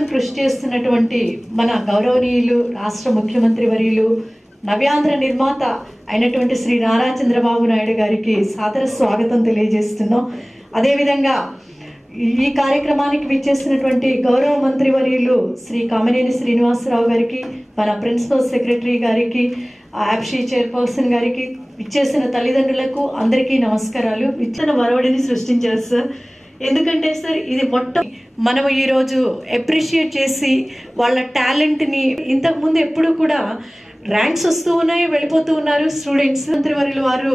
కృషి చేస్తున్నటువంటి మన గౌరవనీయులు రాష్ట్ర ముఖ్యమంత్రి వర్యులు నవ్యాంధ్ర నిర్మాత అయినటువంటి శ్రీ నారా చంద్రబాబు నాయుడు గారికి సాదర స్వాగతం తెలియజేస్తున్నాం. అదేవిధంగా ఈ కార్యక్రమానికి విచ్చేసినటువంటి గౌరవ మంత్రి వర్యులు శ్రీ కామినేని శ్రీనివాసరావు గారికి, మన ప్రిన్సిపల్ సెక్రటరీ గారికి, యాప్షీ చైర్పర్సన్ గారికి, విచ్చేసిన తల్లిదండ్రులకు అందరికీ నమస్కారాలు. విచ్చిన వరవడిని సృష్టించారు సార్. ఎందుకంటే సార్ ఇది మనం ఈరోజు అప్రిషియేట్ చేసి వాళ్ళ టాలెంట్ని, ఇంతకుముందు ఎప్పుడు కూడా ర్యాంక్స్ వస్తూ ఉన్నాయి, వెళ్ళిపోతూ ఉన్నారు స్టూడెంట్స్. మంత్రివర్యులు వారు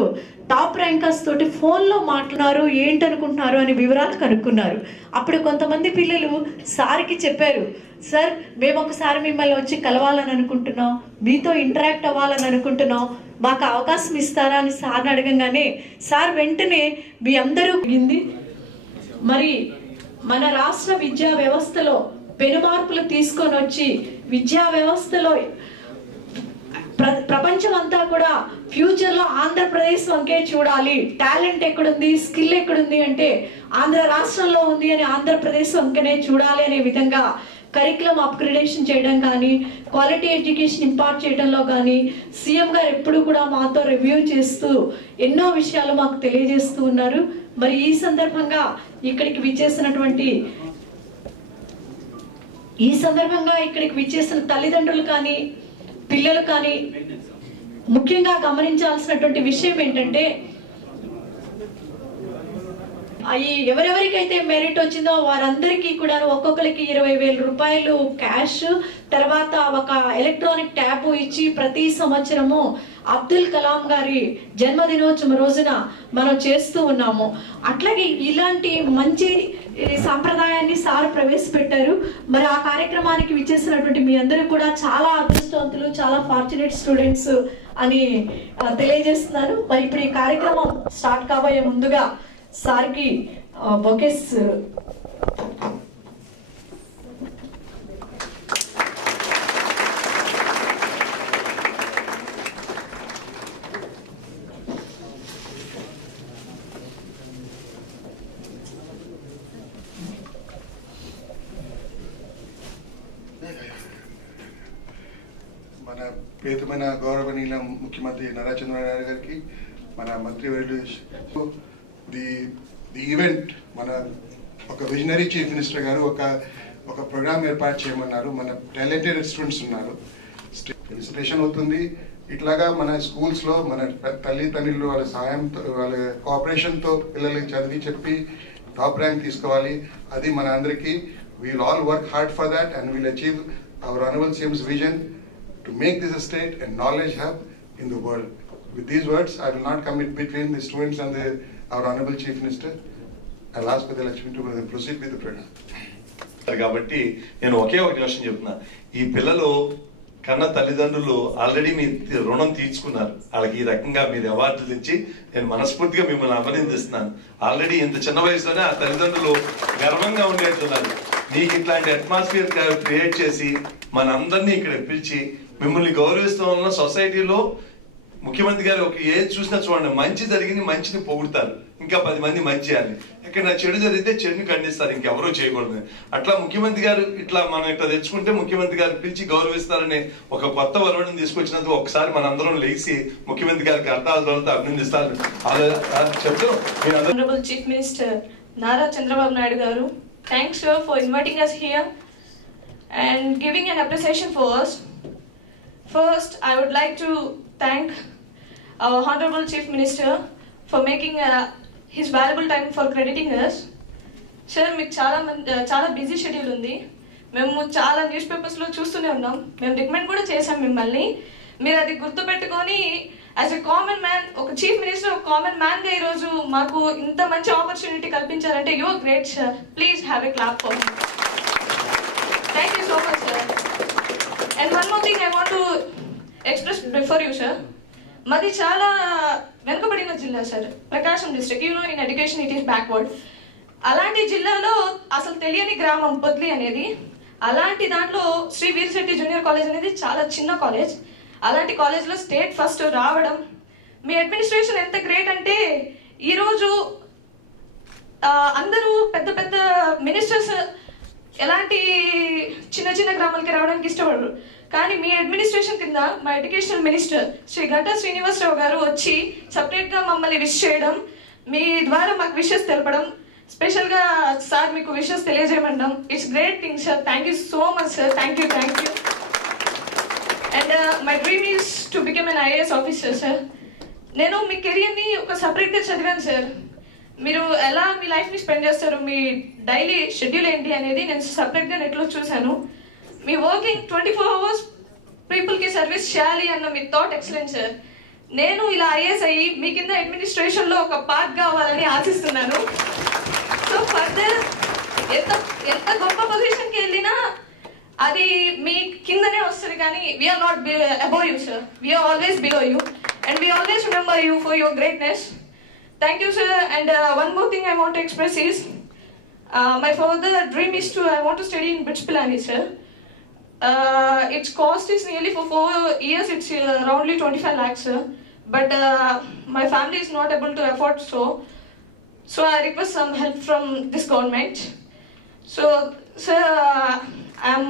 టాప్ ర్యాంకర్స్ తోటి ఫోన్లో మాట్లాడారు, ఏంటనుకుంటున్నారు అని వివరాలు కనుక్కున్నారు. అప్పుడు కొంతమంది పిల్లలు సార్కి చెప్పారు, సార్ మేము ఒకసారి మిమ్మల్ని వచ్చి కలవాలని అనుకుంటున్నాం, మీతో ఇంటరాక్ట్ అవ్వాలని అనుకుంటున్నాం, మాకు అవకాశం ఇస్తారా అని సార్ని అడగంగానే సార్ వెంటనే మీ అందరూ మరి మన రాష్ట్ర విద్యా వ్యవస్థలో పెనుమార్పులు తీసుకొని వచ్చి విద్యా వ్యవస్థలో ప్రపంచం అంతా కూడా ఫ్యూచర్ లో ఆంధ్రప్రదేశ్ వంకే చూడాలి, టాలెంట్ ఎక్కడుంది, స్కిల్ ఎక్కడుంది అంటే ఆంధ్ర రాష్ట్రంలో ఉంది అని ఆంధ్రప్రదేశ్ వంకనే చూడాలి అనే విధంగా కరికులం అప్గ్రేడేషన్ చేయడం కానీ, క్వాలిటీ ఎడ్యుకేషన్ ఇంపార్ట్ చేయడంలో కానీ సీఎం గారు ఎప్పుడు కూడా మాతో రివ్యూ చేస్తూ ఎన్నో విషయాలు మాకు తెలియజేస్తూ ఉన్నారు. మరి ఈ సందర్భంగా ఇక్కడికి విచ్చేసిన తల్లిదండ్రులు కానీ పిల్లలు కానీ ముఖ్యంగా గమనించాల్సినటువంటి విషయం ఏంటంటే, ఎవరెవరికైతే మెరిట్ వచ్చిందో వారందరికీ కూడా ఒక్కొక్కరికి 20,000 రూపాయలు క్యాష్, తర్వాత ఒక ఎలక్ట్రానిక్ ట్యాబ్ ఇచ్చి ప్రతి సంవత్సరము అబ్దుల్ కలాం గారి జన్మదినోత్సవం రోజున మనం చేస్తూ ఉన్నాము. అట్లాగే ఇలాంటి మంచి సాంప్రదాయాన్ని సార్ ప్రవేశపెట్టారు. మరి ఆ కార్యక్రమానికి విచ్చేసినటువంటి మీ అందరూ కూడా చాలా అదృష్టవంతులు, చాలా ఫార్చునేట్ స్టూడెంట్స్ అని తెలియజేస్తున్నాను. మరి ఇప్పుడు ఈ కార్యక్రమం స్టార్ట్ కాబోయే ముందుగా సార్కి బొకేస్ మన ప్రియతమైన గౌరవనీయుల ముఖ్యమంత్రి నారా చంద్రబాబు నాయుడు గారికి, మన మంత్రివర్యులు ది ఈవెంట్ మన ఒక విజనరీ చీఫ్ మినిస్టర్ గారు ఒక ప్రోగ్రామ్ ఏర్పాటు చేయమన్నారు. మన టాలెంటెడ్ స్టూడెంట్స్ ఉన్నారు, ఇన్స్పిరేషన్ అవుతుంది. ఇట్లాగా మన స్కూల్స్లో మన తల్లిదండ్రులు వాళ్ళ సహాయంతో, వాళ్ళ కోఆపరేషన్తో పిల్లలకి చదివి చెప్పి టాప్ ర్యాంక్ తీసుకోవాలి. అది మన అందరికీ we'll all work hard for that and we'll achieve our honourable CM's vision to make this a state and knowledge hub in the world. With these words, I will not come in between the students and our Honorable Chief Minister. I'll ask Vidya Lakshmi to proceed with the program. కాబట్టి నేను ఒకే ఒక విషయం చెప్తున్నా, ఈ పిల్లలు కన్న తల్లిదండ్రులు already మీ రుణం తీర్చుకున్నారు. వాళ్ళకి ఈ రకంగా మీరు అవార్డులు ఇచ్చి నేను మనస్ఫూర్తిగా మిమ్మల్ని అభినందిస్తున్నాను. ఆల్రెడీ ఇంత చిన్న వయసులోనే ఆ తల్లిదండ్రులు గర్వంగా ఉండేట్టున్నారు. మీకు ఇట్లాంటి అట్మాస్ఫియర్ క్రియేట్ చేసి మనందరినీ ఇక్కడ పిలిచి మిమ్మల్ని గౌరవిస్తూ ఉన్న సొసైటీలో ముఖ్యమంత్రి గారు ఏది చూసినా చూడండి, మంచి జరిగింది మంచిని పొగుడతారు, ఇంకా 10 మంది మంచి చేయాలి. ఎక్కడ చెడు జరిగితే చెడుని ఖండిస్తారు, ఇంకెవరూ చేయకూడదు. అట్లా ముఖ్యమంత్రి గారు ఇట్లా మనం ఇట్లా తెచ్చుకుంటే ముఖ్యమంత్రి గారు పిలిచి గౌరవిస్తారని ఒక కొత్త వరవడిని తీసుకొచ్చినందుకు ఒకసారి మనందరం లేచి ముఖ్యమంత్రి గారికి అర్థాలతో అభినందిస్తారు చెప్తూ Honorable Chief Minister Nara Chandrababu Naidu garu, thanks sir for inviting us here and giving an appreciation for us. First, I would like to thank our Honorable Chief Minister for making his valuable time for crediting us. Sir, మీకు చాలా busy schedule ఉంది. మేము చాలా news పేపర్స్లో చూస్తూనే ఉన్నాం, మేము recommend కూడా చేశాం మిమ్మల్ని. మీరు అది గుర్తుపెట్టుకొని యాజ్ ఎ కామన్ మ్యాన్, ఒక చీఫ్ మినిస్టర్ ఒక కామన్ మ్యాన్గా ఈరోజు మాకు ఇంత మంచి ఆపర్చునిటీ కల్పించారంటే you are great sir. Please have a clap for him. Thank you so much, sir. And one more thing I want to express before you, sir. Madi chala వెనుకబడిన జిల్లా sir, Prakasam district. You know in education it is backward. అలాంటి జిల్లాలో అసలు తెలియని గ్రామం పొద్లి అనేది. అలాంటి దాంట్లో శ్రీ వీరశెట్టి జూనియర్ కాలేజ్ అనేది చాలా చిన్న కాలేజ్. అలాంటి కాలేజ్లో స్టేట్ ఫస్ట్ రావడం, మీ అడ్మినిస్ట్రేషన్ ఎంత గ్రేట్ అంటే ఈరోజు అందరూ పెద్ద పెద్ద మినిస్టర్స్ ఎలాంటి చిన్న చిన్న గ్రామాలకి రావడానికి ఇష్టపడరు. కానీ మీ అడ్మినిస్ట్రేషన్ కింద మా ఎడ్యుకేషనల్ మినిస్టర్ శ్రీ గంటా శ్రీనివాసరావు గారు వచ్చి సపరేట్గా మమ్మల్ని విష్ చేయడం, మీ ద్వారా మాకు విషెస్ తెలపడం, స్పెషల్గా సార్ మీకు విషెస్ తెలియజేయమండం, it's great thing sir. Thank you so much sir. Thank you. And my dream is to become an IAS officer sir. నేను మీ కెరియర్ని ఒక సపరేట్గా చదివాను సార్. మీరు ఎలా మీ లైఫ్ని స్పెండ్ చేస్తారు, మీ డైలీ షెడ్యూల్ ఏంటి అనేది నేను సపరేట్గా నెట్లో చూశాను. మీ వర్కింగ్ 24 hours పీపుల్కి సర్వీస్ చేయాలి అన్న మీ థాట్ ఎక్సలెంట్ సార్. నేను ఇలా IAS అయ్యి మీ కింద అడ్మినిస్ట్రేషన్లో ఒక పార్ట్ కావాలని ఆశిస్తున్నాను. సో ఫర్దర్ ఎంత గొప్ప పొజిషన్కి వెళ్ళినా అది మీ కిందనే వస్తుంది, కానీ we're not above you sir. We're always below you and we always remember you for your greatness. Thank you, sir. And one more thing I want to express is my further dream is I want to study in BITS Pilani, sir. Its cost is nearly for 4 years. It's aroundly 25 lakhs, sir. But my family is not able to afford so I request some help from this government. So, sir, I'm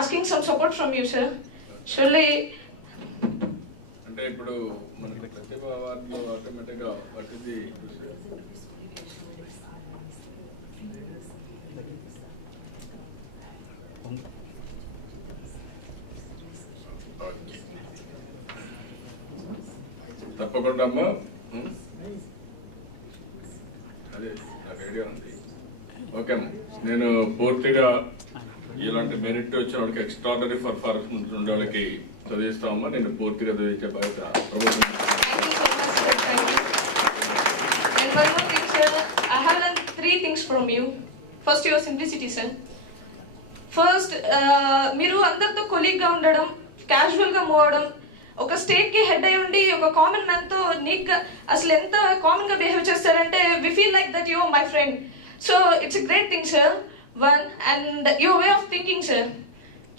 asking some support from you, sir. Surely. అంటే ఇప్పుడు మనకి ప్రతిభ అవార్డులో ఆటోమేటిక్గా పట్టింది తప్పకుండా అమ్మా. అదే నాకు idea ఉంది. ఓకే అమ్మా, నేను పూర్తిగా ఇలాంటి మెరిట్ వచ్చిన వాళ్ళకి ఎక్స్ట్రాడనరీ పర్ఫార్మెన్స్ ఉండే వాళ్ళకి చదివిస్తామమ్మా. నేను పూర్తిగా చదివించే బాధ్యత ప్రభుత్వం. And one more thing, sir. I have learned 3 things from you. First, your simplicity, sir. First, మీరు అందరితో కొలీగ్గా ఉండడం, క్యాజువల్గా మూవ్ అవడం, ఒక స్టేట్కి హెడ్ అయి ఉండి ఒక కామన్ మ్యాన్తో నీట్గా అసలు ఎంత కామన్గా బిహేవ్ చేస్తారంటే we feel like that you are my friend. So it's great thing sir. One and your way of thinking sir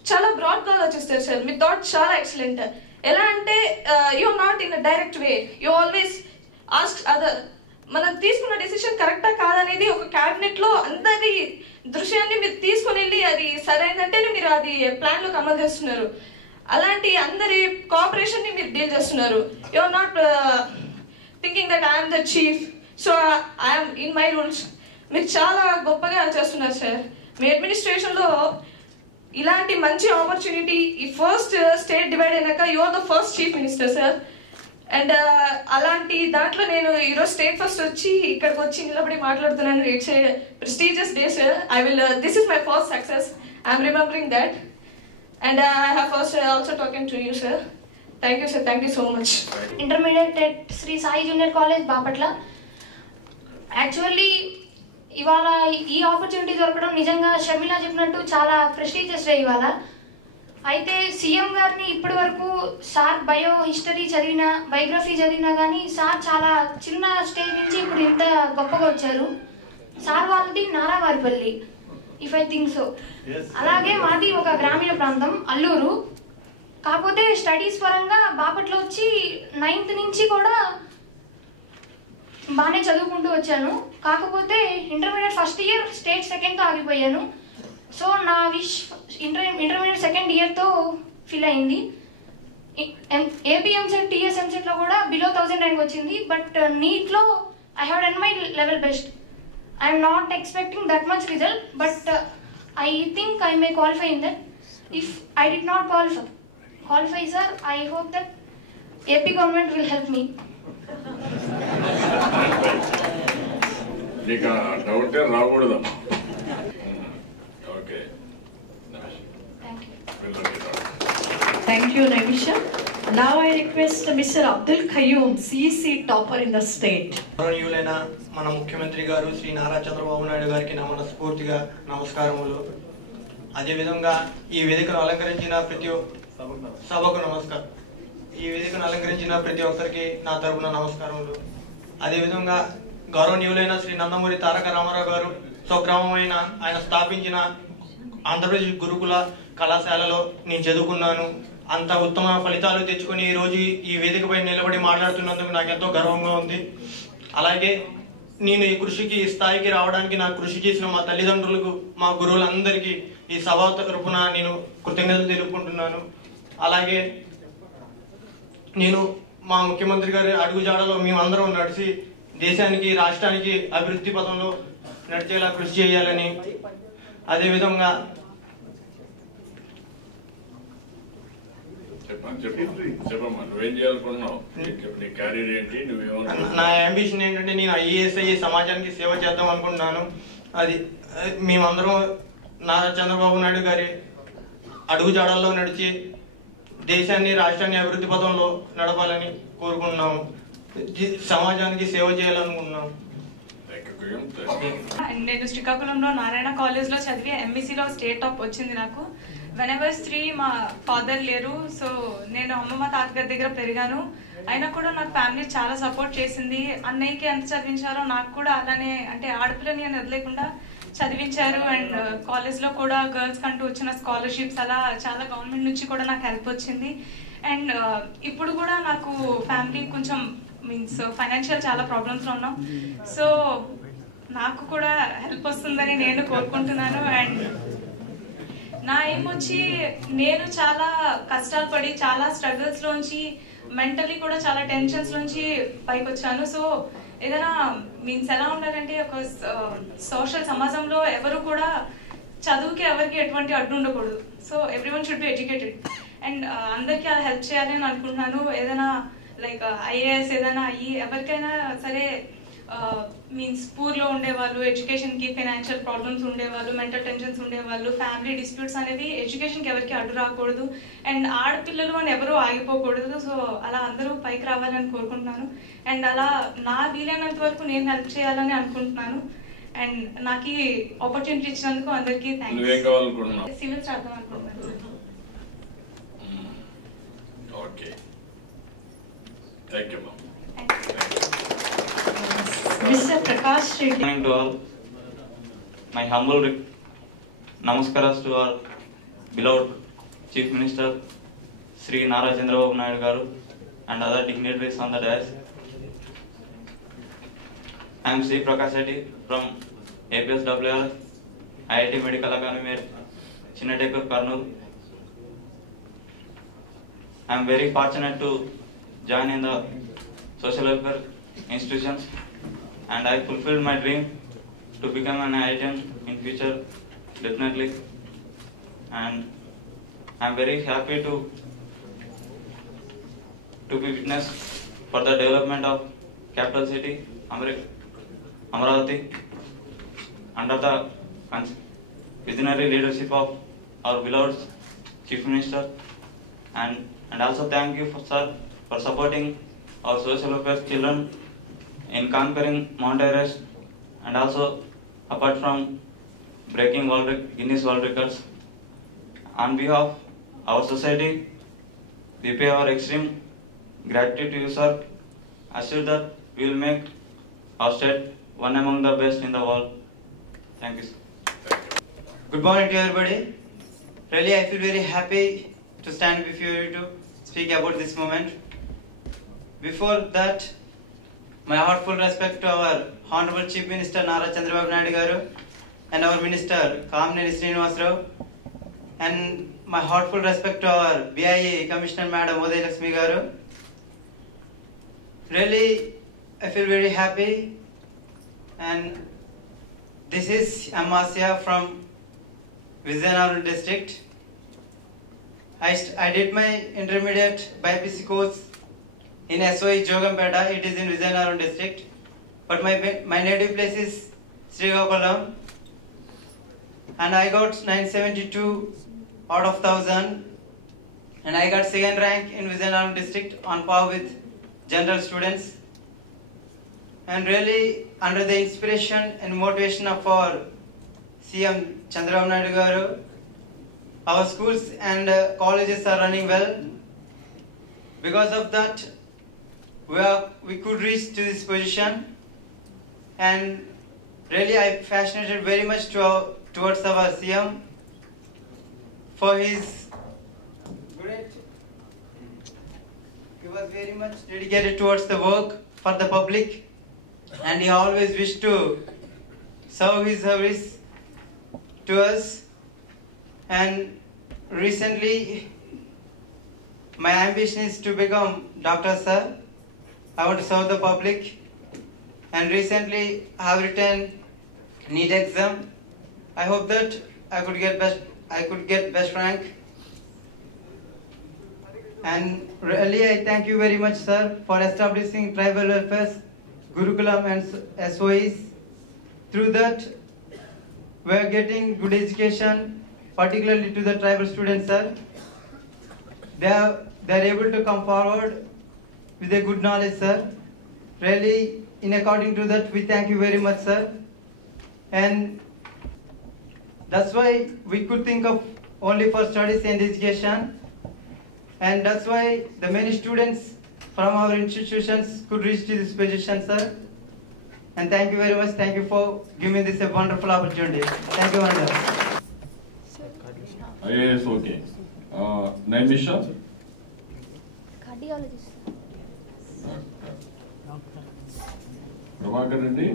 చాలా బ్రాడ్గా ఆలోచిస్తారు సార్. మీ థాట్ చాలా ఎక్సలెంట్. ఎలా అంటే you not in a direct way, you always ask other. మనం తీసుకున్న డెసిషన్ కరెక్టా కాదనేది ఒక క్యాబినెట్లో అందరి దృశ్యాన్ని మీరు తీసుకుని వెళ్ళి అది సరైనదంటేనే మీరు అది ప్లాన్లోకి అమలు చేస్తున్నారు. అలాంటి అందరి కోఆపరేషన్ని మీరు డీల్ చేస్తున్నారు. You are not thinking that I'm the chief, so I'm in my rules. మీరు చాలా గొప్పగా చేస్తున్నారు సార్. మీ అడ్మినిస్ట్రేషన్లో ఇలాంటి మంచి ఆపర్చునిటీ, ఈ ఫస్ట్ స్టేట్ డివైడ్ అయినాక you are the first chief minister sir. And అలాంటి దాంట్లో నేను ఈరోజు స్టేట్ ఫస్ట్ వచ్చి ఇక్కడికి వచ్చి నిలబడి మాట్లాడుతున్నాను. It's a prestigious day sir. This is my first success. I'm remembering that. And I have first also talking to you, sir. Thank you, sir. Thank you so much. Intermediate at Sri Sai Junior College, Bapatla. Actually, ఇవాళ ఈ opportunity దొరకడం నిజంగా షర్మిల చెప్పినట్టు చాలా prestigious day ఇవాళ. అయితే CM గారిని ఇప్పటి వరకు సార్ హిస్టరీ బయోగ్రఫీ చదివినా కానీ సార్ చాలా చిన్న స్టేజ్ నుంచి ఇప్పుడు ఇంత గొప్పగా వచ్చారు. సార్ వాళ్ళది Naravaripalli, if I think so. అలాగే మాది ఒక గ్రామీణ ప్రాంతం అల్లూరు. కాకపోతే స్టడీస్ పరంగా బాపట్ల వచ్చి 9th నుంచి కూడా బాగానే చదువుకుంటూ వచ్చాను. కాకపోతే ఇంటర్మీడియట్ ఫస్ట్ ఇయర్ స్టేట్ సెకండ్తో ఆగిపోయాను. సో నా విష్ ఇంటర్మీడియట్ సెకండ్ ఇయర్తో ఫిల్ అయింది. ఏపీ ఎంసెట్ టీఎస్ ఎంసెట్లో కూడా బిలో 1000 ర్యాంక్ వచ్చింది. బట్ నీట్లో I have done my level best. I am not expecting that much result, but I think I may qualify in that. If I did not qualify, sir, I hope that AP government will help me. నీకు doubt రాకూడదు. Okay, Thank you, Naimisha. Now I request Mr. Abdul Qayyum, CEC topper in the state. గౌరవనీయులైన మన ముఖ్యమంత్రి గారు శ్రీ నారా చంద్రబాబు నాయుడు గారికి నా మనస్ఫూర్తిగా నమస్కారములు. అదేవిధంగా ఈ వేదికను అలంకరించిన సభకు నమస్కారం. ఈ వేదికను అలంకరించిన ప్రతి ఒక్కరికి నా తరపున నమస్కారములు. అదేవిధంగా గౌరవనీయులైన శ్రీ నందమూరి తారక రామారావు గారు స్వగ్రామమైన ఆయన స్థాపించిన ఆంధ్రప్రదేశ్ గురుకుల కళాశాలలో నేను చదువుకున్నాను. అంత ఉత్తమ ఫలితాలు తెచ్చుకొని ఈరోజు ఈ వేదికపై నిలబడి మాట్లాడుతున్నందుకు నాకు ఎంతో గర్వంగా ఉంది. అలాగే నేను ఈ కృషికి ఈ స్థాయికి రావడానికి నాకు కృషి చేసిన మా తల్లిదండ్రులకు, మా గురువులందరికీ ఈ సభ తరపున నేను కృతజ్ఞతలు తెలుపుకుంటున్నాను. అలాగే నేను మా ముఖ్యమంత్రి గారి అడుగుజాడలో మేమందరం నడిచి దేశానికి, రాష్ట్రానికి అభివృద్ధి పథంలో నడిచేలా కృషి చేయాలని, అదేవిధంగా చెప్పమ్మా, నువ్వేం చేయాలనుకుంటున్నావు? నీ క్యారియర్ ఏంటి? నా అంబిషన్ ఏంటంటే నేను ఐఏఎస్ అయ్యి సమాజానికి సేవ చేద్దాం అనుకుంటున్నాను. అది మేమందరం నారా చంద్రబాబు నాయుడు గారి అడుగుజాడల్లో నడిచి దేశాన్ని, రాష్ట్రాన్ని అభివృద్ధి పథంలో నడపాలని కోరుకుంటున్నాము. సమాజానికి సేవ చేయాలనుకుంటున్నాము. నేను శ్రీకాకుళంలో నారాయణ కాలేజ్లో చదివి ఎంబీసీలో స్టేట్ టాప్ వచ్చింది నాకు. వెనెవర్ 3 మా ఫాదర్ లేరు, సో నేను అమ్మమ్మ తాతగారి దగ్గర పెరిగాను. అయినా కూడా నాకు ఫ్యామిలీ చాలా సపోర్ట్ చేసింది. అన్నయ్యకి ఎంత చదివించారో నాకు కూడా అలానే, అంటే ఆడపిల్లని అని వదిలేకుండా చదివించారు. అండ్ కాలేజ్లో కూడా గర్ల్స్ కంటూ వచ్చిన స్కాలర్షిప్స్ అలా చాలా గవర్నమెంట్ నుంచి కూడా నాకు హెల్ప్ వచ్చింది. అండ్ ఇప్పుడు కూడా నాకు ఫ్యామిలీ కొంచెం మీన్స్ ఫైనాన్షియల్ చాలా ప్రాబ్లమ్స్లో ఉన్నాం. సో నాకు కూడా హెల్ప్ వస్తుందని నేను కోరుకుంటున్నాను. అండ్ నా ఏం వచ్చి, నేను చాలా కష్టాలు పడి చాలా స్ట్రగుల్స్ లోంచి, మెంటలీ కూడా చాలా టెన్షన్స్ నుంచి పైకి వచ్చాను. సో ఏదైనా మీన్స్ ఎలా ఉండాలంటే, ఒక సోషల్ సమాజంలో ఎవరు కూడా చదువుకి ఎవరికి ఎటువంటి అడ్డు ఉండకూడదు. So everyone should be educated. And అందరికీ అలా హెల్ప్ చేయాలని అనుకుంటున్నాను. ఏదైనా లైక్ ఐఏఎస్ ఏదైనా అయ్యి ఎవరికైనా సరే మీన్స్ పూర్లో ఉండేవాళ్ళు, ఎడ్యుకేషన్కి ఫైనాన్షియల్ ప్రాబ్లమ్స్ ఉండేవాళ్ళు, మెంటల్ టెన్షన్స్ ఉండేవాళ్ళు, ఫ్యామిలీ డిస్ప్యూట్స్ అనేవి ఎడ్యుకేషన్కి ఎవరికి అడ్డు రాకూడదు. అండ్ ఆడపిల్లలు అని ఎవరు ఆగిపోకూడదు. సో అలా అందరూ పైకి రావాలని కోరుకుంటున్నాను. అండ్ అలా నా వీలైనంత వరకు నేను హెల్ప్ చేయాలని అనుకుంటున్నాను. అండ్ నాకు ఈ ఆపర్చునిటీ ఇచ్చినందుకు అందరికీ థ్యాంక్స్. సివిల్స్ రాద్దాం అనుకుంటున్నాను. Okay, thank you. Mr. Prakash Reddy. Good morning to all. My humble namaskaras to our beloved Chief Minister Sri Nara Chandrababu Naidu Garu and other dignitaries on the dais. I am Sri Prakash Reddy from APSWR, IIT Medical Academy, Chinnatekur, Kurnool. I am very fortunate to join in the social welfare institutions, and I fulfilled my dream to become an IITian in future, definitely. And I am very happy to be witness for the development of capital city Amaravati under the visionary leadership of our beloved Chief Minister. And also thank you sir for supporting our social welfare children in conquering Mount Everest, and also apart from breaking Guinness World Records. On behalf of our society, we pay our extreme gratitude to you, sir. Assure that we will make our state one among the best in the world. Thank you, sir. Good morning to everybody. Really, I feel very happy to stand before you to speak about this moment. Before that, my heartfelt respect to our Honorable Chief Minister Nara Chandrababu Naidu Garu and our Minister Kamneni Srinivasarao, and my heartfelt respect to our BIE Commissioner Madam Uday Lakshmi Garu. Really, I feel very happy, and this is Amasya from Vizianagaram district. I did my intermediate BPC course in SOE Jogampeta. It is in Vizianagaram district, but my native place is Srikakulam, and I got 972 out of 1000, and I got second rank in Vizianagaram district on par with general students. And really, under the inspiration and motivation of our CM Chandrababu Naidu Garu, our schools and colleges are running well. Because of that, we could reach to this position, and really I fascinated very much towards our CM for his great. He was very much dedicated towards the work for the public, and he always wished to serve his service to us. And recently my ambition is to become doctor, sir. I want to serve the public, and recently I have written NEET exam. I hope that I could get best rank. And really I thank you very much, sir, for establishing tribal welfare, Gurukulam and SOEs. Through that we are getting good education, particularly to the tribal students, sir. They are able to come forward with a good knowledge, sir. Really, in according to that, we thank you very much, sir. And that's why we could think of only for studies and education. And that's why the many students from our institutions could reach to this position, sir. And thank you very much. Thank you for giving me this a wonderful opportunity. Thank you, Wanda. IAS, okay. Naimisha? Cardiologist Prabhakar Reddy,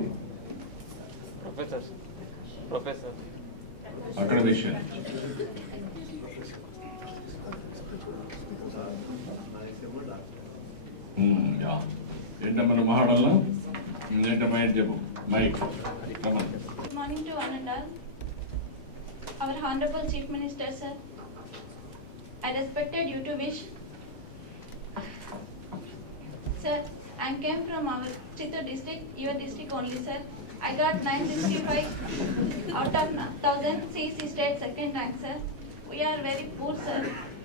professor academician. ఏంటమ్మా మహాడల్లా ఏంటమ్మా ఏంటి చెప్పు mic. Good morning to one and all. Our Honorable Chief Minister, sir, I respected you to wish. Sir, I came from our Chittor district, your district only, sir. I got 965 out of 1000 CEC state second rank, sir. We are very poor, sir.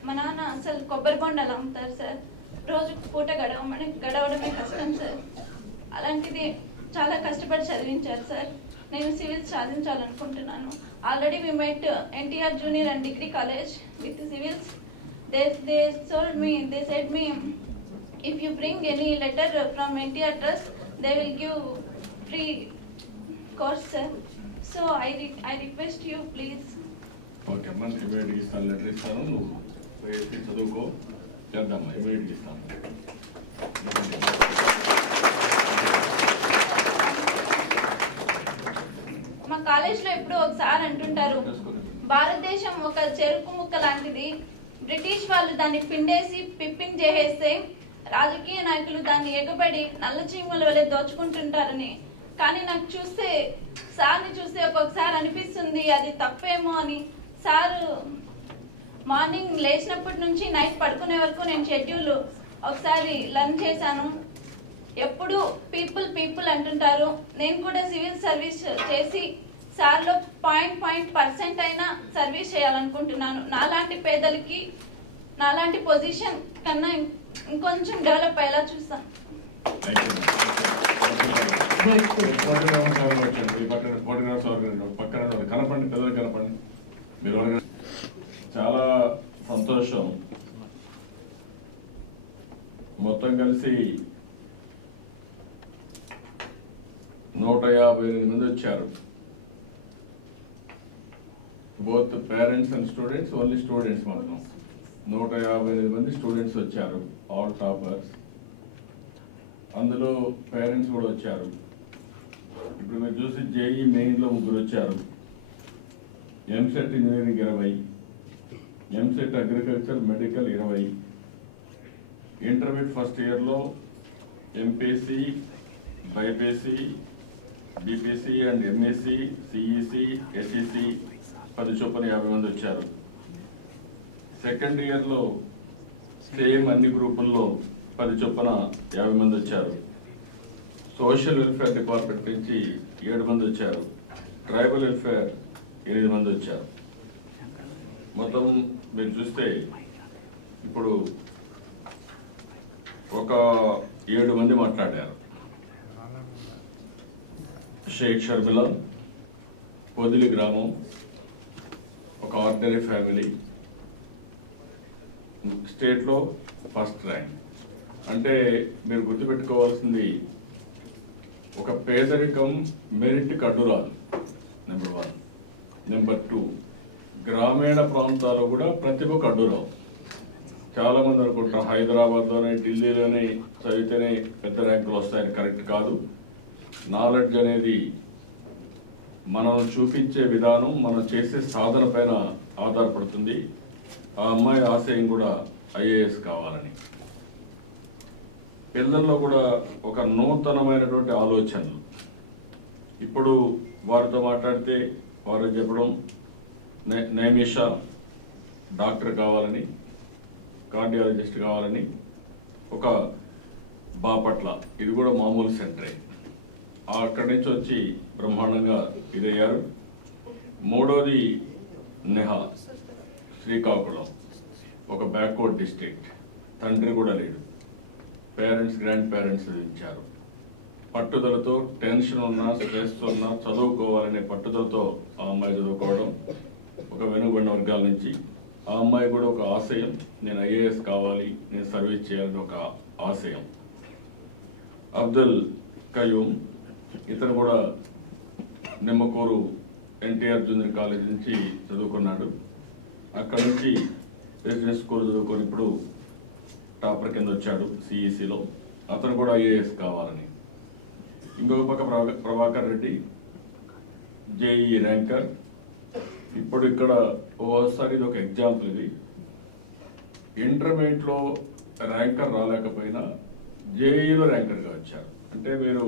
మా నాన్న అసలు కొబ్బరి బొండాలు అమ్ముతారు sir. రోజు పూట గడవడమే కష్టం sir. అలాంటిది చాలా కష్టపడి చదివించారు సార్. నేను సివిల్స్ సాధించాలనుకుంటున్నాను. Already we met NTR junior and degree college with civils. They said me, if you bring any letter from NTR Trust, they will give free course, sir. So I request you, please. Okay అమ్మా, ఇమీడియట్గా ఇస్తాను, letter ఇస్తాను, నువ్వు వేసి చదువుకో, చేద్దామా, ఇమీడియట్గా ఇస్తాను. మా కాలేజ్లో ఎప్పుడూ ఒకసారి అంటుంటారు, భారతదేశం ఒక చెరుకు ముక్క లాంటిది. బ్రిటిష్ వాళ్ళు దాన్ని పిండేసి పిప్పింగ్ చేసేస్తే రాజకీయ నాయకులు దాన్ని ఎగబడి నల్ల చీమల వలె దోచుకుంటుంటారని. కానీ నాకు సార్ని చూస్తే ఒక్కొక్కసారి అనిపిస్తుంది అది తప్పేమో అని. సారు మార్నింగ్ లేచినప్పటి నుంచి నైట్ పడుకునే వరకు నేను షెడ్యూల్ ఒకసారి లర్న్ చేశాను. ఎప్పుడు పీపుల్ అంటుంటారు. నేను కూడా సివిల్ సర్వీస్ చేసి సార్లో పాయింట్ అయినా సర్వీస్ చేయాలనుకుంటున్నాను. నాలాంటి పేదలకి నాలాంటి పొజిషన్ కన్నా ఇంకొంచెం డెవలప్ అయ్యేలా చూస్తాను. కనపండి, పెద్దలు కనపండి. మీరు చాలా సంతోషం. మొత్తం కలిసి 158 మంది వచ్చారు. Both parents and students, only students మాత్రం 158 మంది స్టూడెంట్స్ వచ్చారు, ఆల్ టాపర్స్. అందులో పేరెంట్స్ కూడా వచ్చారు. ఇప్పుడు మీరు చూసి జేఈ మెయిన్లో 3 వచ్చారు, EAMCET engineering 20, EAMCET agriculture medical 20, intermediate first ఇయర్లో MPC, BiPC, BPC and MSc, CEC, SEC 10 చొప్పున 50 మంది వచ్చారు. సెకండ్ ఇయర్లో సేమ్ అన్ని గ్రూపుల్లో 10 చొప్పున 50 మంది వచ్చారు. సోషల్ వెల్ఫేర్ డిపార్ట్మెంట్ నుంచి 7 మంది వచ్చారు. ట్రైబల్ వెల్ఫేర్ 8 మంది వచ్చారు. మొత్తం మీరు చూస్తే ఇప్పుడు ఒక 7 మంది మాట్లాడారు. షేక్ షర్మిల, పొదిలి గ్రామం, ఒక ఆర్డినరీ ఫ్యామిలీ, స్టేట్లో ఫస్ట్ ర్యాంక్. అంటే మీరు గుర్తుపెట్టుకోవాల్సింది, ఒక పేదరికం మెరిట్కి అడ్డు రాదు, నెంబర్ 1. నెంబర్ 2, గ్రామీణ ప్రాంతాల్లో కూడా ప్రతిభకు అడ్డు రావు. చాలామంది అనుకుంటారు హైదరాబాద్లోనే, ఢిల్లీలోనే చదివితేనే పెద్ద ర్యాంకులు వస్తాయని. కరెక్ట్ కాదు. నాలెడ్జ్ అనేది మనం చూపించే విధానం, మనం చేసే సాధన పైన ఆధారపడుతుంది. ఆ అమ్మాయి ఆశయం కూడా ఐఏఎస్ కావాలని. పిల్లల్లో కూడా ఒక నూతనమైనటువంటి ఆలోచనలు. ఇప్పుడు వారితో మాట్లాడితే వారు చెప్పడం నైమిషా డాక్టర్ కావాలని, కార్డియాలజిస్ట్ కావాలని, ఒక బాపట్ల ఇది కూడా మామూలు సెంటరే, అక్కడి నుంచి వచ్చి బ్రహ్మాండంగా ఇదయ్యారు. మూడోది నెహా శ్రీకాకుళం, ఒక బ్యాక్వర్డ్ డిస్ట్రిక్ట్, తండ్రి కూడా లేడు, పేరెంట్స్ గ్రాండ్ పేరెంట్స్ చదివించారు. పట్టుదలతో, టెన్షన్ ఉన్నా స్ట్రెస్ ఉన్నా చదువుకోవాలనే పట్టుదలతో ఆ అమ్మాయి చదువుకోవడం. ఒక వెనుకబడిన వర్గాల నుంచి ఆ అమ్మాయి కూడా ఒక ఆశయం, నేను ఐఏఎస్ కావాలి, నేను సర్వీస్ చేయాలని ఒక ఆశయం. అబ్దుల్ కయూమ్ ఇతను కూడా నిమ్మకూరు ఎన్టీఆర్ జూనియర్ కాలేజ్ నుంచి చదువుకున్నాడు. అక్కడ నుంచి రెసిడెన్స్ స్కూల్ చదువుకొని ఇప్పుడు టాపర్ కింద వచ్చాడు సిఈసిలో. అతను కూడా ఐఏఎస్ కావాలని. ఇంకొక పక్క ప్రభాకర్ రెడ్డి జేఈ ర్యాంకర్. ఇప్పుడు ఇక్కడ ఓసారి ఇది ఒక ఎగ్జాంపుల్. ఇది ఇంటర్మీడియట్లో ర్యాంకర్ రాలేకపోయినా జేఈలో ర్యాంకర్గా వచ్చారు. అంటే మీరు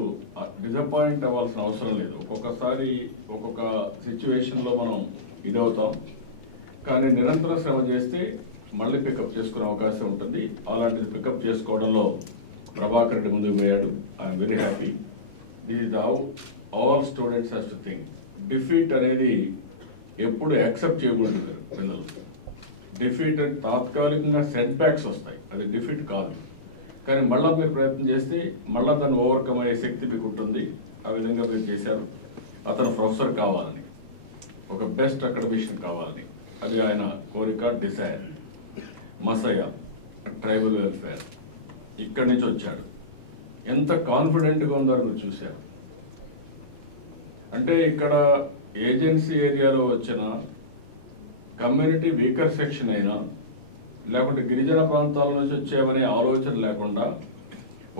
డిసప్పాయింట్ అవ్వాల్సిన అవసరం లేదు. ఒక్కొక్కసారి ఒక్కొక్క సిచ్యువేషన్లో మనం ఇదవుతాం, కానీ నిరంతర శ్రమ చేస్తే మళ్ళీ పికప్ చేసుకునే అవకాశం ఉంటుంది. అలాంటిది పికప్ చేసుకోవడంలో ప్రభాకర్ రెడ్డి ముందుకు పోయాడు. I'm very happy. This is how all students has to think. Defeat అనేది ఎప్పుడు యాక్సెప్ట్ చేయకూడదు పిల్లలు. డిఫీట్ తాత్కాలికంగా సెట్ బ్యాక్స్ వస్తాయి, అది డిఫీట్ కాదు. కానీ మళ్ళీ మీరు ప్రయత్నం చేస్తే మళ్ళీ దాన్ని ఓవర్కమ్ అయ్యే శక్తి మీకు ఉంటుంది. ఆ విధంగా మీరు చేశారు. అతను ప్రొఫెసర్ కావాలని, ఒక బెస్ట్ అకాడమిషియన్ కావాలని, అది ఆయన కోరిక, డిజైర్. మసయ్య ట్రైబల్ వెల్ఫేర్ ఇక్కడి నుంచి వచ్చాడు. ఎంత కాన్ఫిడెంట్గా ఉందో మీరు చూశారు. అంటే ఇక్కడ ఏజెన్సీ ఏరియాలో వచ్చిన కమ్యూనిటీ వీకర్ సెక్షన్ అయినా, లేకుంటే గిరిజన ప్రాంతాల నుంచి వచ్చామనే ఆలోచన లేకుండా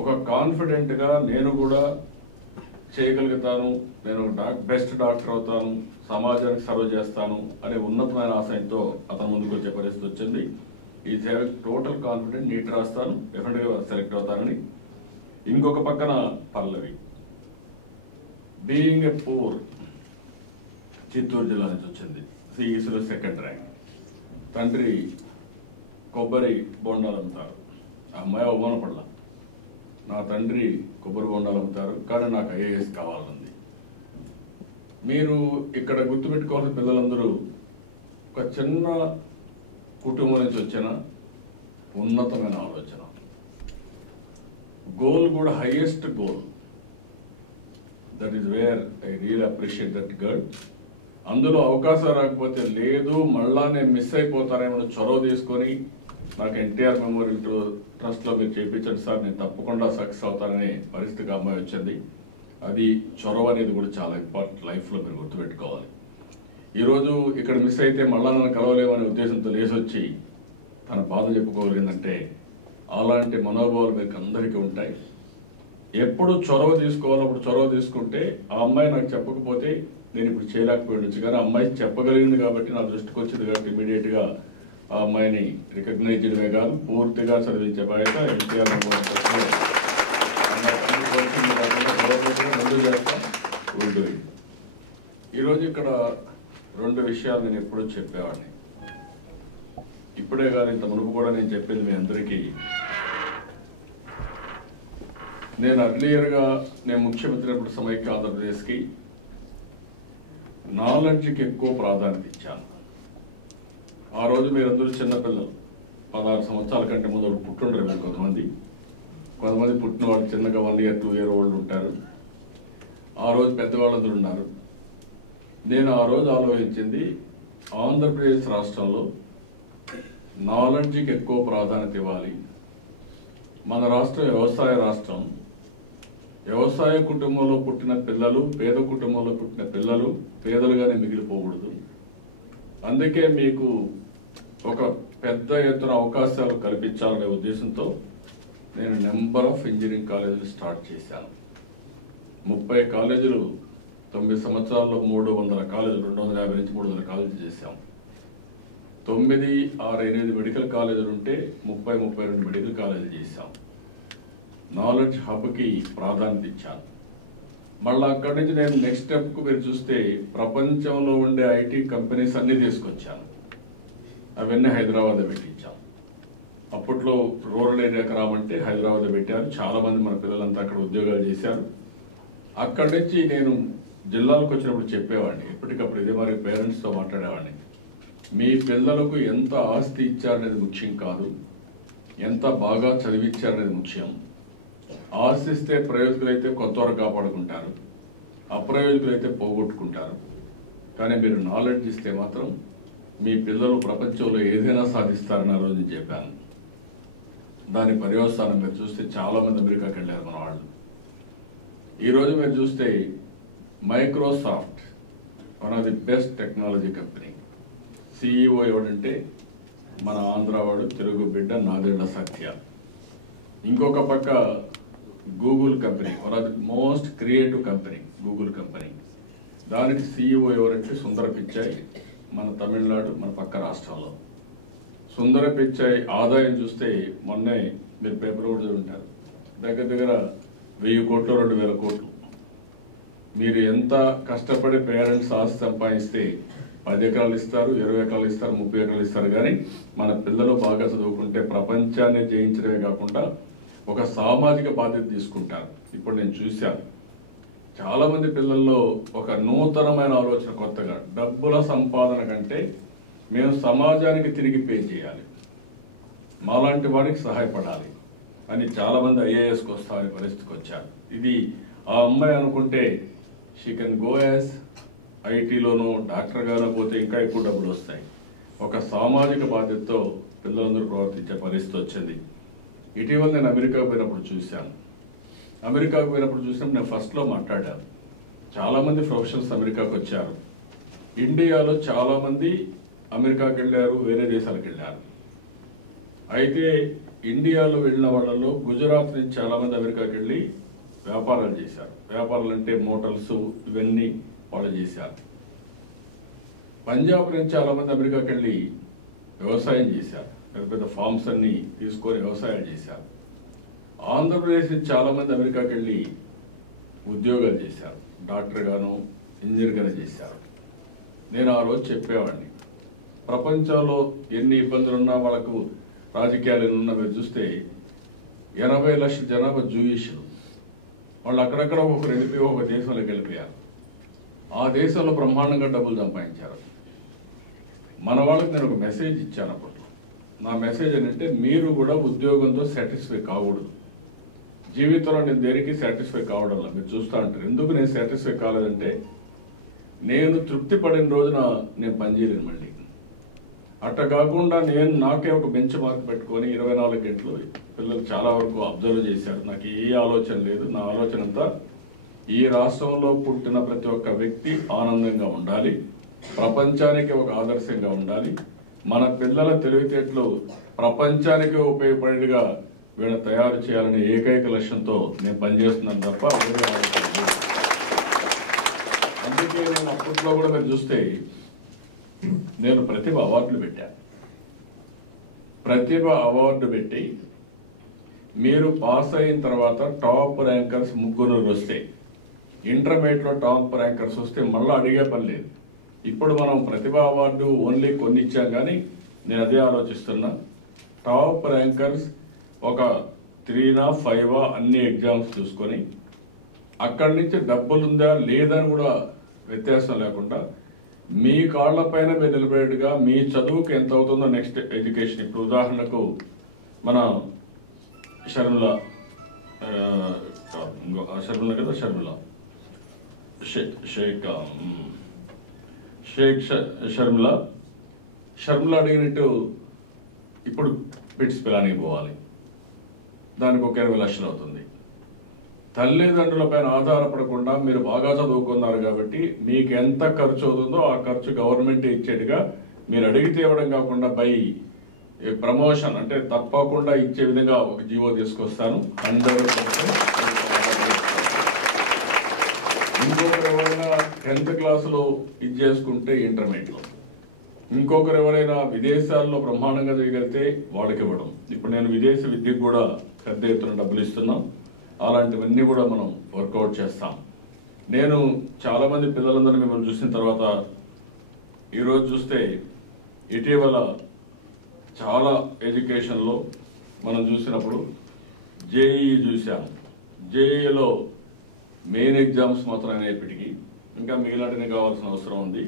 ఒక కాన్ఫిడెంట్గా నేను కూడా చేయగలుగుతాను, నేను బెస్ట్ డాక్టర్ అవుతాను, సమాజానికి సర్వ్ చేస్తాను అనే ఉన్నతమైన ఆశయంతో అతను ముందుకు వచ్చే పరిస్థితి వచ్చింది. ఈ టోటల్ కాన్ఫిడెంట్, నీట్ రాస్తాను, డెఫినెట్గా సెలెక్ట్ అవుతానని. ఇంకొక పక్కన పల్లవి బీయింగ్ ఎ పూర్, చిత్తూరు జిల్లా నుంచి వచ్చింది, సిఈసిలో సెకండ్ ర్యాంక్. తండ్రి కొబ్బరి బొండాలు అమ్ముతారు. ఆ అమ్మాయి అవమానపడలా, నా తండ్రి కొబ్బరి బొండాలు అమ్ముతారు కానీ నాకు ఐఏఎస్ కావాలంది. మీరు ఇక్కడ గుర్తుపెట్టుకోవాల్సిన పిల్లలందరూ ఒక చిన్న కుటుంబం నుంచి వచ్చిన ఉన్నతమైన ఆలోచన, గోల్ కూడా highest goal. That is where I real appreciate that girl. అందులో అవకాశం రాకపోతే లేదు, మళ్ళా నేను మిస్ అయిపోతానేమో చొరవ తీసుకొని నాకు ఎన్టీఆర్ మెమోరియల్ ట్రస్ట్లో మీరు చేయించండి సార్, నేను తప్పకుండా సక్సెస్ అవుతాననే పరిస్థితికి అమ్మాయి వచ్చింది. అది చొరవ అనేది కూడా చాలా ఇంపార్టెంట్ లైఫ్లో మీరు గుర్తుపెట్టుకోవాలి. ఈరోజు ఇక్కడ మిస్ అయితే మళ్ళా నన్ను కలవలేమనే ఉద్దేశంతో లేసొచ్చి తన బాధ చెప్పుకోగలిగిందంటే అలాంటి మనోభావాలు మీకు అందరికీ ఉంటాయి. ఎప్పుడు చొరవ తీసుకోవాలప్పుడు చొరవ తీసుకుంటే ఆ అమ్మాయి నాకు చెప్పకపోతే నేను ఇప్పుడు చేయలేకపోయిండొచ్చు, కానీ అమ్మాయి చెప్పగలిగింది కాబట్టి నా దృష్టికి వచ్చింది కాబట్టి ఇమీడియట్గా ఆ అమ్మాయిని రికగ్నైజ్ చేయడమే కాదు పూర్తిగా చదివించే బాధ్యత ఎన్టీఆర్ ఈరోజు ఇక్కడ రెండు విషయాలు నేను ఎప్పుడూ చెప్పేవాడిని. ఇప్పుడే కానీ ఇంత మునుపు కూడా నేను చెప్పింది మీ అందరికీ. నేను అర్లియర్గా నేను ముఖ్యమంత్రి అప్పుడు సమైక్య ఆంధ్రప్రదేశ్కి నాలెడ్జ్కి ఎక్కువ ప్రాధాన్యత ఇచ్చాను. ఆ రోజు మీరందరూ చిన్నపిల్లలు, 16 సంవత్సరాల కంటే ముందు పుట్టుంటారు మీరు. కొంతమంది పుట్టిన వాళ్ళు చిన్నగా 1 year 2 year old ఉంటారు. ఆ రోజు పెద్దవాళ్ళందరూ ఉన్నారు. నేను ఆ రోజు ఆలోచించింది ఆంధ్రప్రదేశ్ రాష్ట్రంలో నాలెడ్జ్కి ఎక్కువ ప్రాధాన్యత ఇవ్వాలి. మన రాష్ట్రం వ్యవసాయ రాష్ట్రం. వ్యవసాయ కుటుంబంలో పుట్టిన పిల్లలు, పేద కుటుంబంలో పుట్టిన పిల్లలు పేదలుగానే మిగిలిపోకూడదు. అందుకే మీకు ఒక పెద్ద ఎత్తున అవకాశాలు కల్పించాలనే ఉద్దేశంతో నేను నెంబర్ ఆఫ్ ఇంజనీరింగ్ కాలేజీలు స్టార్ట్ చేశాను. 30 కాలేజీలు 9 సంవత్సరాల్లో 300 కాలేజీలు, 250 నుంచి 300 కాలేజీలు చేశాం. 9, 6, 8 మెడికల్ కాలేజీలు ఉంటే 32 మెడికల్ కాలేజీలు చేశాం. నాలెడ్జ్ హబ్కి ప్రాధాన్యత ఇచ్చాను. మళ్ళీ అక్కడి నుంచి నేను నెక్స్ట్ స్టెప్కు మీరు చూస్తే ప్రపంచంలో ఉండే ఐటీ కంపెనీస్ అన్నీ తీసుకొచ్చాను. అవన్నీ హైదరాబాద్ పెట్టించాం. అప్పట్లో రూరల్ ఏరియాకి రామంటే హైదరాబాద్ పెట్టారు. చాలామంది మన పిల్లలంతా అక్కడ ఉద్యోగాలు చేశారు. అక్కడి నుంచి నేను జిల్లాలకు వచ్చినప్పుడు చెప్పేవాడిని, ఎప్పటికప్పుడు ఇదే మరి పేరెంట్స్తో మాట్లాడేవాడిని. మీ పిల్లలకు ఎంత ఆస్తి ఇచ్చారనేది ముఖ్యం కాదు, ఎంత బాగా చదివించారనేది ముఖ్యం. ఆశిస్తే ప్రయోజకులైతే కొంతవరకు కాపాడుకుంటారు, అప్రయోజకులైతే పోగొట్టుకుంటారు. కానీ మీరు నాలెడ్జ్ ఇస్తే మాత్రం మీ పిల్లలు ప్రపంచంలో ఏదైనా సాధిస్తారని ఆ రోజు చెప్పాను. దాని పర్యవసానం మీరు చూస్తే చాలామంది అమెరికాకి వెళ్ళారు మన వాళ్ళు. ఈరోజు మీరు చూస్తే Microsoft one of the best technology company. CEO ఎవడంటే మన ఆంధ్రవాడు, తెలుగు బిడ్డ, నాదేళ్ల సత్య. ఇంకొక పక్క Google company, one of the most creative company Google company. దానికి CEO ఎవరంటే సుందర పిచ్చాయ్, మన తమిళనాడు, మన పక్క రాష్ట్రాల్లో. సుందర పిచ్చాయ్ ఆదాయం చూస్తే మొన్నే మీరు పేపర్ కూడా ఉంటారు, దగ్గర దగ్గర 1000 కోట్లు 2000 కోట్లు. మీరు ఎంత కష్టపడి పేరెంట్స్ ఆస్తి సంపాదిస్తే 10 ఎకరాలు ఇస్తారు, 20 ఎకరాలు ఇస్తారు, 30 ఎకరాలు ఇస్తారు. కానీ మన పిల్లలు బాగా చదువుకుంటే ప్రపంచాన్ని జయించడమే కాకుండా ఒక సామాజిక బాధ్యత తీసుకుంటారు. ఇప్పుడు నేను చూశాను చాలామంది పిల్లల్లో ఒక నూతనమైన ఆలోచన, కొత్తగా డబ్బుల సంపాదన కంటే మేము సమాజానికి తిరిగి పే చేయాలి, మాలాంటి వారికి సహాయపడాలి అని చాలామంది IASకి వస్తామనే పరిస్థితికి వచ్చారు. ఇది ఆ అమ్మాయి అనుకుంటే షీ కెన్ గో యాజ్ ఐటీలోనూ డాక్టర్గానో పోతే ఇంకా ఎక్కువ డబ్బులు వస్తాయి. ఒక సామాజిక బాధ్యతతో పిల్లలందరూ ప్రవర్తించే పరిస్థితి వచ్చింది. ఇటీవల నేను అమెరికాకు పోయినప్పుడు చూశాను. నేను ఫస్ట్లో మాట్లాడాను. చాలామంది ప్రొఫెషనల్స్ అమెరికాకు వచ్చారు. ఇండియాలో చాలామంది అమెరికాకి వెళ్ళారు, వేరే దేశాలకు వెళ్ళారు. అయితే ఇండియాలో వెళ్ళిన వాళ్ళలో గుజరాత్ నుంచి చాలామంది అమెరికాకి వెళ్ళి వ్యాపారాలు చేశారు. వ్యాపారాలు అంటే మోటార్స్ ఇవన్నీ వాళ్ళు చేశారు. పంజాబ్ నుంచి చాలామంది అమెరికాకి వెళ్ళి వ్యవసాయం చేశారు, పెద్ద పెద్ద ఫార్మ్స్ అన్ని తీసుకొని వ్యవసాయాలు చేశారు. ఆంధ్రప్రదేశ్ నుంచి చాలామంది అమెరికాకి వెళ్ళి ఉద్యోగాలు చేశారు, డాక్టర్గాను ఇంజనీర్గాను చేశారు. నేను ఆ రోజు చెప్పేవాడిని, ప్రపంచంలో ఎన్ని ఇబ్బందులున్నా వాళ్ళకు రాజకీయాలు ఎన్నున్నా మీరు చూస్తే 80 లక్షల జనాభా జూయిషులు. వాళ్ళు అక్కడక్కడ ఒకరు వెళ్ళిపోయి ఒక దేశంలోకి వెళ్ళిపోయారు. ఆ దేశంలో బ్రహ్మాండంగా డబ్బులు సంపాదించారు. మన వాళ్ళకి నేను ఒక మెసేజ్ ఇచ్చాను అప్పట్లో. నా మెసేజ్ ఏంటంటే మీరు కూడా ఉద్యోగంతో సాటిస్ఫై కాకూడదు. జీవితంలో నేను దేనికి సాటిస్ఫై కావడంలో మీరు చూస్తూ ఉంటారు. ఎందుకు నేను సాటిస్ఫై కాలేదంటే నేను తృప్తి పడిన రోజున నేను పనిచేయలేను. మళ్ళీ అట్లా కాకుండా నేను నాకే ఒక బెంచ్ మార్క్ పెట్టుకొని 24 గంటలు పిల్లలు చాలా వరకు అబ్జర్వ్ చేశారు. నాకు ఏ ఆలోచన లేదు. నా ఆలోచన అంతా ఈ రాష్ట్రంలో పుట్టిన ప్రతి ఒక్క వ్యక్తి ఆనందంగా ఉండాలి, ప్రపంచానికి ఒక ఆదర్శంగా ఉండాలి, మన పిల్లల తెలివితేటలు ప్రపంచానికి ఉపయోగపడేట్టుగా వీళ్ళని తయారు చేయాలనే ఏకైక లక్ష్యంతో నేను పనిచేస్తున్నాను తప్ప వేరే ఆలోచన లేదు. అందుకే నేను అప్పట్లో కూడా మీరు చూస్తే నేను ప్రతిభ అవార్డులు పెట్టాను. ప్రతిభ అవార్డు పెట్టి మీరు పాస్ అయిన తర్వాత టాప్ ర్యాంకర్స్ 3 వస్తే, ఇంటర్మీడియట్లో టాప్ ర్యాంకర్స్ వస్తే మళ్ళీ అడిగే పని లేదు. ఇప్పుడు మనం ప్రతిభ అవార్డు ఓన్లీ కొన్ని ఇచ్చాం, కానీ నేను అదే ఆలోచిస్తున్నా. టాప్ ర్యాంకర్స్ ఒక 3 5 అన్ని ఎగ్జామ్స్ చూసుకొని అక్కడి నుంచి డబ్బులుందా లేదని కూడా వ్యత్యాసం లేకుండా మీ కాళ్లపైన మీరు నిలబడేట్టుగా మీ చదువుకు ఎంత అవుతుందో నెక్స్ట్ ఎడ్యుకేషన్. ఇప్పుడు ఉదాహరణకు మన షర్మిల షర్మిల అడిగినట్టు ఇప్పుడు పిట్స్ పిలానికి పోవాలి, దానికి ఒక 20 లక్షలు అవుతుంది. తల్లిదండ్రుల పైన ఆధారపడకుండా మీరు బాగా చదువుకున్నారు కాబట్టి మీకు ఎంత ఖర్చు అవుతుందో ఆ ఖర్చు గవర్నమెంట్ ఇచ్చేట్టుగా మీరు అడిగితే ఇవ్వడం కాకుండా బై ప్రమోషన్ అంటే తప్పకుండా ఇచ్చే విధంగా ఒక జీవో తీసుకొస్తాను. 100% ఇంకొకరు ఎవరైనా 10th క్లాసులో ఇది చేసుకుంటే ఇంటర్మీడియట్లో, ఇంకొకరు ఎవరైనా విదేశాల్లో బ్రహ్మాండంగా చేయగలిగితే వాళ్ళకి ఇవ్వడం. ఇప్పుడు నేను విదేశీ విద్యకు కూడా పెద్ద ఎత్తున డబ్బులు ఇస్తున్నాం. అలాంటివన్నీ కూడా మనం వర్కౌట్ చేస్తాం. నేను చాలామంది పిల్లలందరినీ మిమ్మల్ని చూసిన తర్వాత ఈరోజు చూస్తే ఇటీవల చాలా ఎడ్యుకేషన్లో మనం చూసినప్పుడు జేఈఈ చూసాం. జేఈఈలో మెయిన్ ఎగ్జామ్స్ మాత్రం అయినప్పటికీ ఇంకా మిగిలినటిని కావాల్సిన అవసరం ఉంది.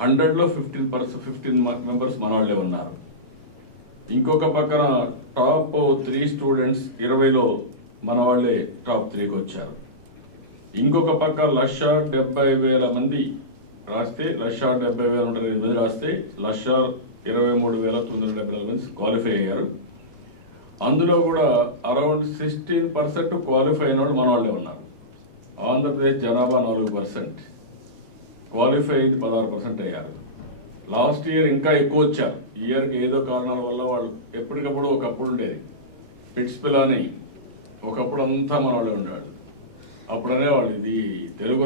100లో 15 మెంబర్స్ మన వాళ్ళే ఉన్నారు. ఇంకొక పక్కన టాప్ 3 స్టూడెంట్స్ 20లో మన వాళ్ళే టాప్ 3కి వచ్చారు. ఇంకొక పక్క 1,70,000 మంది రాస్తే 1,70,000 మంది రాస్తే 1,23,974 మంది క్వాలిఫై అయ్యారు. అందులో కూడా అరౌండ్ 16% క్వాలిఫై అయిన వాళ్ళు మన వాళ్ళే ఉన్నారు. ఆంధ్రప్రదేశ్ జనాభా 4%, క్వాలిఫై అయింది 16% అయ్యారు. లాస్ట్ ఇయర్ ఇంకా ఎక్కువ వచ్చారు. ఈ ఇయర్కి ఏదో కారణాల వల్ల వాళ్ళు ఎప్పటికప్పుడు ఒకప్పుడు ఉండేది పిట్స్ పిల్లని, ఒకప్పుడు అంతా మన వాళ్ళే ఉండేవాళ్ళు. అప్పుడు అనేవాళ్ళు ఇది తెలుగు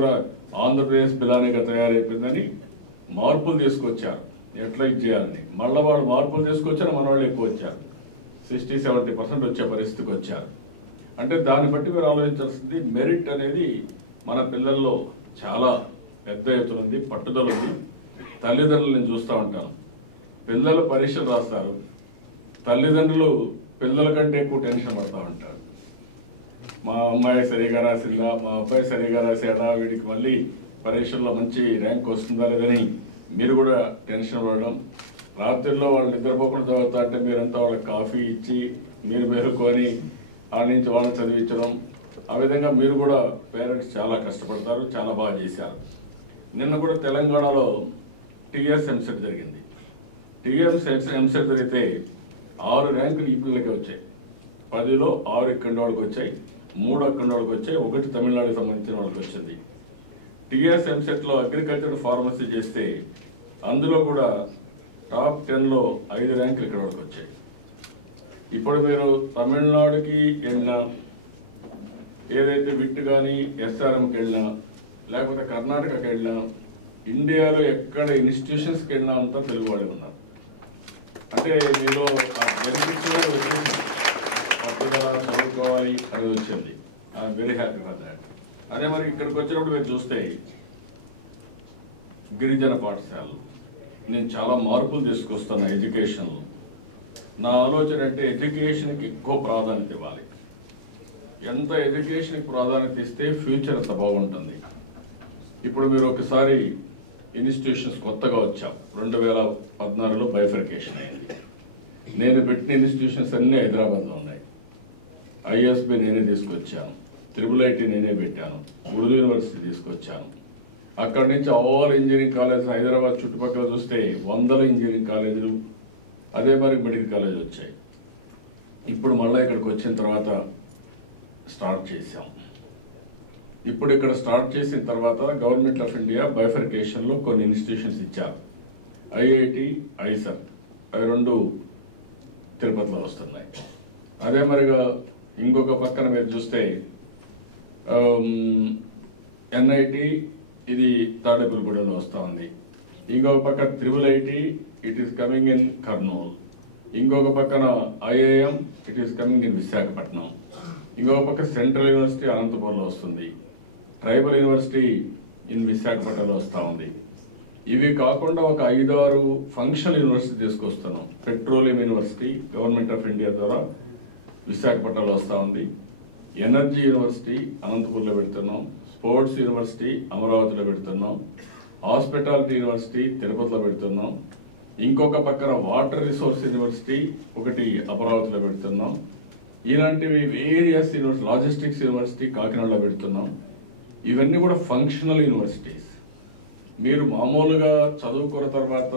ఆంధ్రప్రదేశ్ పిల్లానిగా తయారైపోయిందని మార్పులు తీసుకొచ్చారు. ఎట్లా ఇది చేయాలని మళ్ళీ వాళ్ళు మార్పులు తీసుకొచ్చారు. మన వాళ్ళు ఎక్కువ వచ్చారు, 60-70% వచ్చే పరిస్థితికి వచ్చారు. అంటే దాన్ని బట్టి మీరు ఆలోచించాల్సింది మెరిట్ అనేది మన పిల్లల్లో చాలా పెద్ద ఎత్తున ఉంది, పట్టుదల ఉంది. తల్లిదండ్రులు నేను చూస్తూ ఉంటాను, పిల్లలు పరీక్షలు రాస్తారు, తల్లిదండ్రులు పిల్లల కంటే ఎక్కువ టెన్షన్ పడుతూ ఉంటారు. మా అమ్మాయి సరిగా రాసిందా, మా అబ్బాయి సరిగా రాసాడా, వీడికి మళ్ళీ పరీక్షల్లో మంచి ర్యాంక్ వస్తుందా లేదని మీరు కూడా టెన్షన్ పడడం. రాత్రిలో వాళ్ళు నిద్రపోకుండా చదువుతా అంటే మీరంతా వాళ్ళకి కాఫీ ఇచ్చి మీరు మేలుకొని ఆ నుంచి వాళ్ళని చదివించడం. ఆ విధంగా మీరు కూడా పేరెంట్స్ చాలా కష్టపడతారు, చాలా బాగా చేశారు. నిన్న కూడా తెలంగాణలో టీఎస్ ఎంసెట్ జరిగింది. టీఎస్ ఎంసెట్ జరిగితే 6 ర్యాంకులు ఈ పిల్లలకి వచ్చాయి. 10లో 6 ఇక్కడి వాళ్ళకి వచ్చాయి, 3 అక్కడి వాళ్ళకి వచ్చాయి, 1 తమిళనాడుకి సంబంధించిన వాళ్ళకి వచ్చింది. టీఎస్ ఎంసెట్లో అగ్రికల్చర్ ఫార్మసీ చేస్తే అందులో కూడా టాప్ 10లో 5 ర్యాంకులు ఇక్కడ వాళ్ళకి వచ్చాయి. ఇప్పుడు మీరు తమిళనాడుకి వెళ్ళినా, ఏదైతే విట్ కానీ ఎస్ఆర్ఎంకి వెళ్ళినా, లేకపోతే కర్ణాటకకి వెళ్ళినా, ఇండియాలో ఎక్కడ ఇన్స్టిట్యూషన్స్కి వెళ్ళినా అంతా తెలుగు వాళ్ళు ఉన్నారు. అంటే మీలో బెనిఫిట్స్ పట్టుదల చదువుకోవాలి అనేది వచ్చింది. I'm very happy for that. అదే మరి ఇక్కడికి వచ్చినప్పుడు మీరు చూస్తే గిరిజన పాఠశాలలు నేను చాలా మార్పులు తీసుకొస్తాను ఎడ్యుకేషన్లో. నా ఆలోచన అంటే ఎడ్యుకేషన్కి ఎక్కువ ప్రాధాన్యత ఇవ్వాలి. ఎంత ఎడ్యుకేషన్కి ప్రాధాన్యత ఇస్తే ఫ్యూచర్ అంత బాగుంటుంది. ఇప్పుడు మీరు ఒకసారి ఇన్స్టిట్యూషన్స్ కొత్తగా వచ్చాం. 2014లో బైఫర్కేషన్ అయింది. నేను పెట్టిన ఇన్స్టిట్యూషన్స్ అన్నీ హైదరాబాద్లో ఉన్నాయి. ఐఎస్బి నేనే తీసుకొచ్చాను, IIIT నేనే పెట్టాను, ఉర్దూ యూనివర్సిటీ తీసుకొచ్చాను. అక్కడి నుంచి ఆల్ ఇంజనీరింగ్ కాలేజ్ హైదరాబాద్ చుట్టుపక్కల చూస్తే 100 ఇంజనీరింగ్ కాలేజీలు, అదే మరి మెడికల్ కాలేజ్ వచ్చాయి. ఇప్పుడు మళ్ళీ ఇక్కడికి వచ్చిన తర్వాత స్టార్ట్ చేశాం. ఇప్పుడు ఇక్కడ స్టార్ట్ చేసిన తర్వాత గవర్నమెంట్ ఆఫ్ ఇండియా బైఫర్కేషన్లో కొన్ని ఇన్స్టిట్యూషన్స్ ఇచ్చారు. IIT, ఐసర్ అవి 2 తిరుపతిలో వస్తున్నాయి. అదే మరిగా ఇంకొక పక్కన మీరు చూస్తే NIT ఇది తాడేపల్లిగూడెంలో వస్తూ ఉంది. ఇంకొక పక్క IIIT it is coming in Kurnool. ఇంకొక పక్కన IIM it is coming in Visakhapatnam. ఇంకొక పక్క సెంట్రల్ యూనివర్సిటీ అనంతపురంలో వస్తుంది. ట్రైబల్ యూనివర్సిటీ ఇన్ విశాఖపట్నంలో వస్తూ ఉంది. ఇవి కాకుండా ఒక 5-6 ఫంక్షనల్ యూనివర్సిటీ తీసుకొస్తున్నాం. Petroleum university government of India ద్వారా విశాఖపట్నంలో వస్తూ ఉంది. ఎనర్జీ యూనివర్సిటీ అనంతపూర్లో పెడుతున్నాం. స్పోర్ట్స్ యూనివర్సిటీ అమరావతిలో పెడుతున్నాం. హాస్పిటాలిటీ యూనివర్సిటీ తిరుపతిలో పెడుతున్నాం. ఇంకొక పక్కన వాటర్ రిసోర్స్ యూనివర్సిటీ ఒకటి అమరావతిలో పెడుతున్నాం. ఇలాంటివి వేరియస్ యూనివర్సిటీ, లాజిస్టిక్స్ యూనివర్సిటీ కాకినాడలో పెడుతున్నాం. ఇవన్నీ కూడా ఫంక్షనల్ యూనివర్సిటీస్. మీరు మామూలుగా చదువుకున్న తర్వాత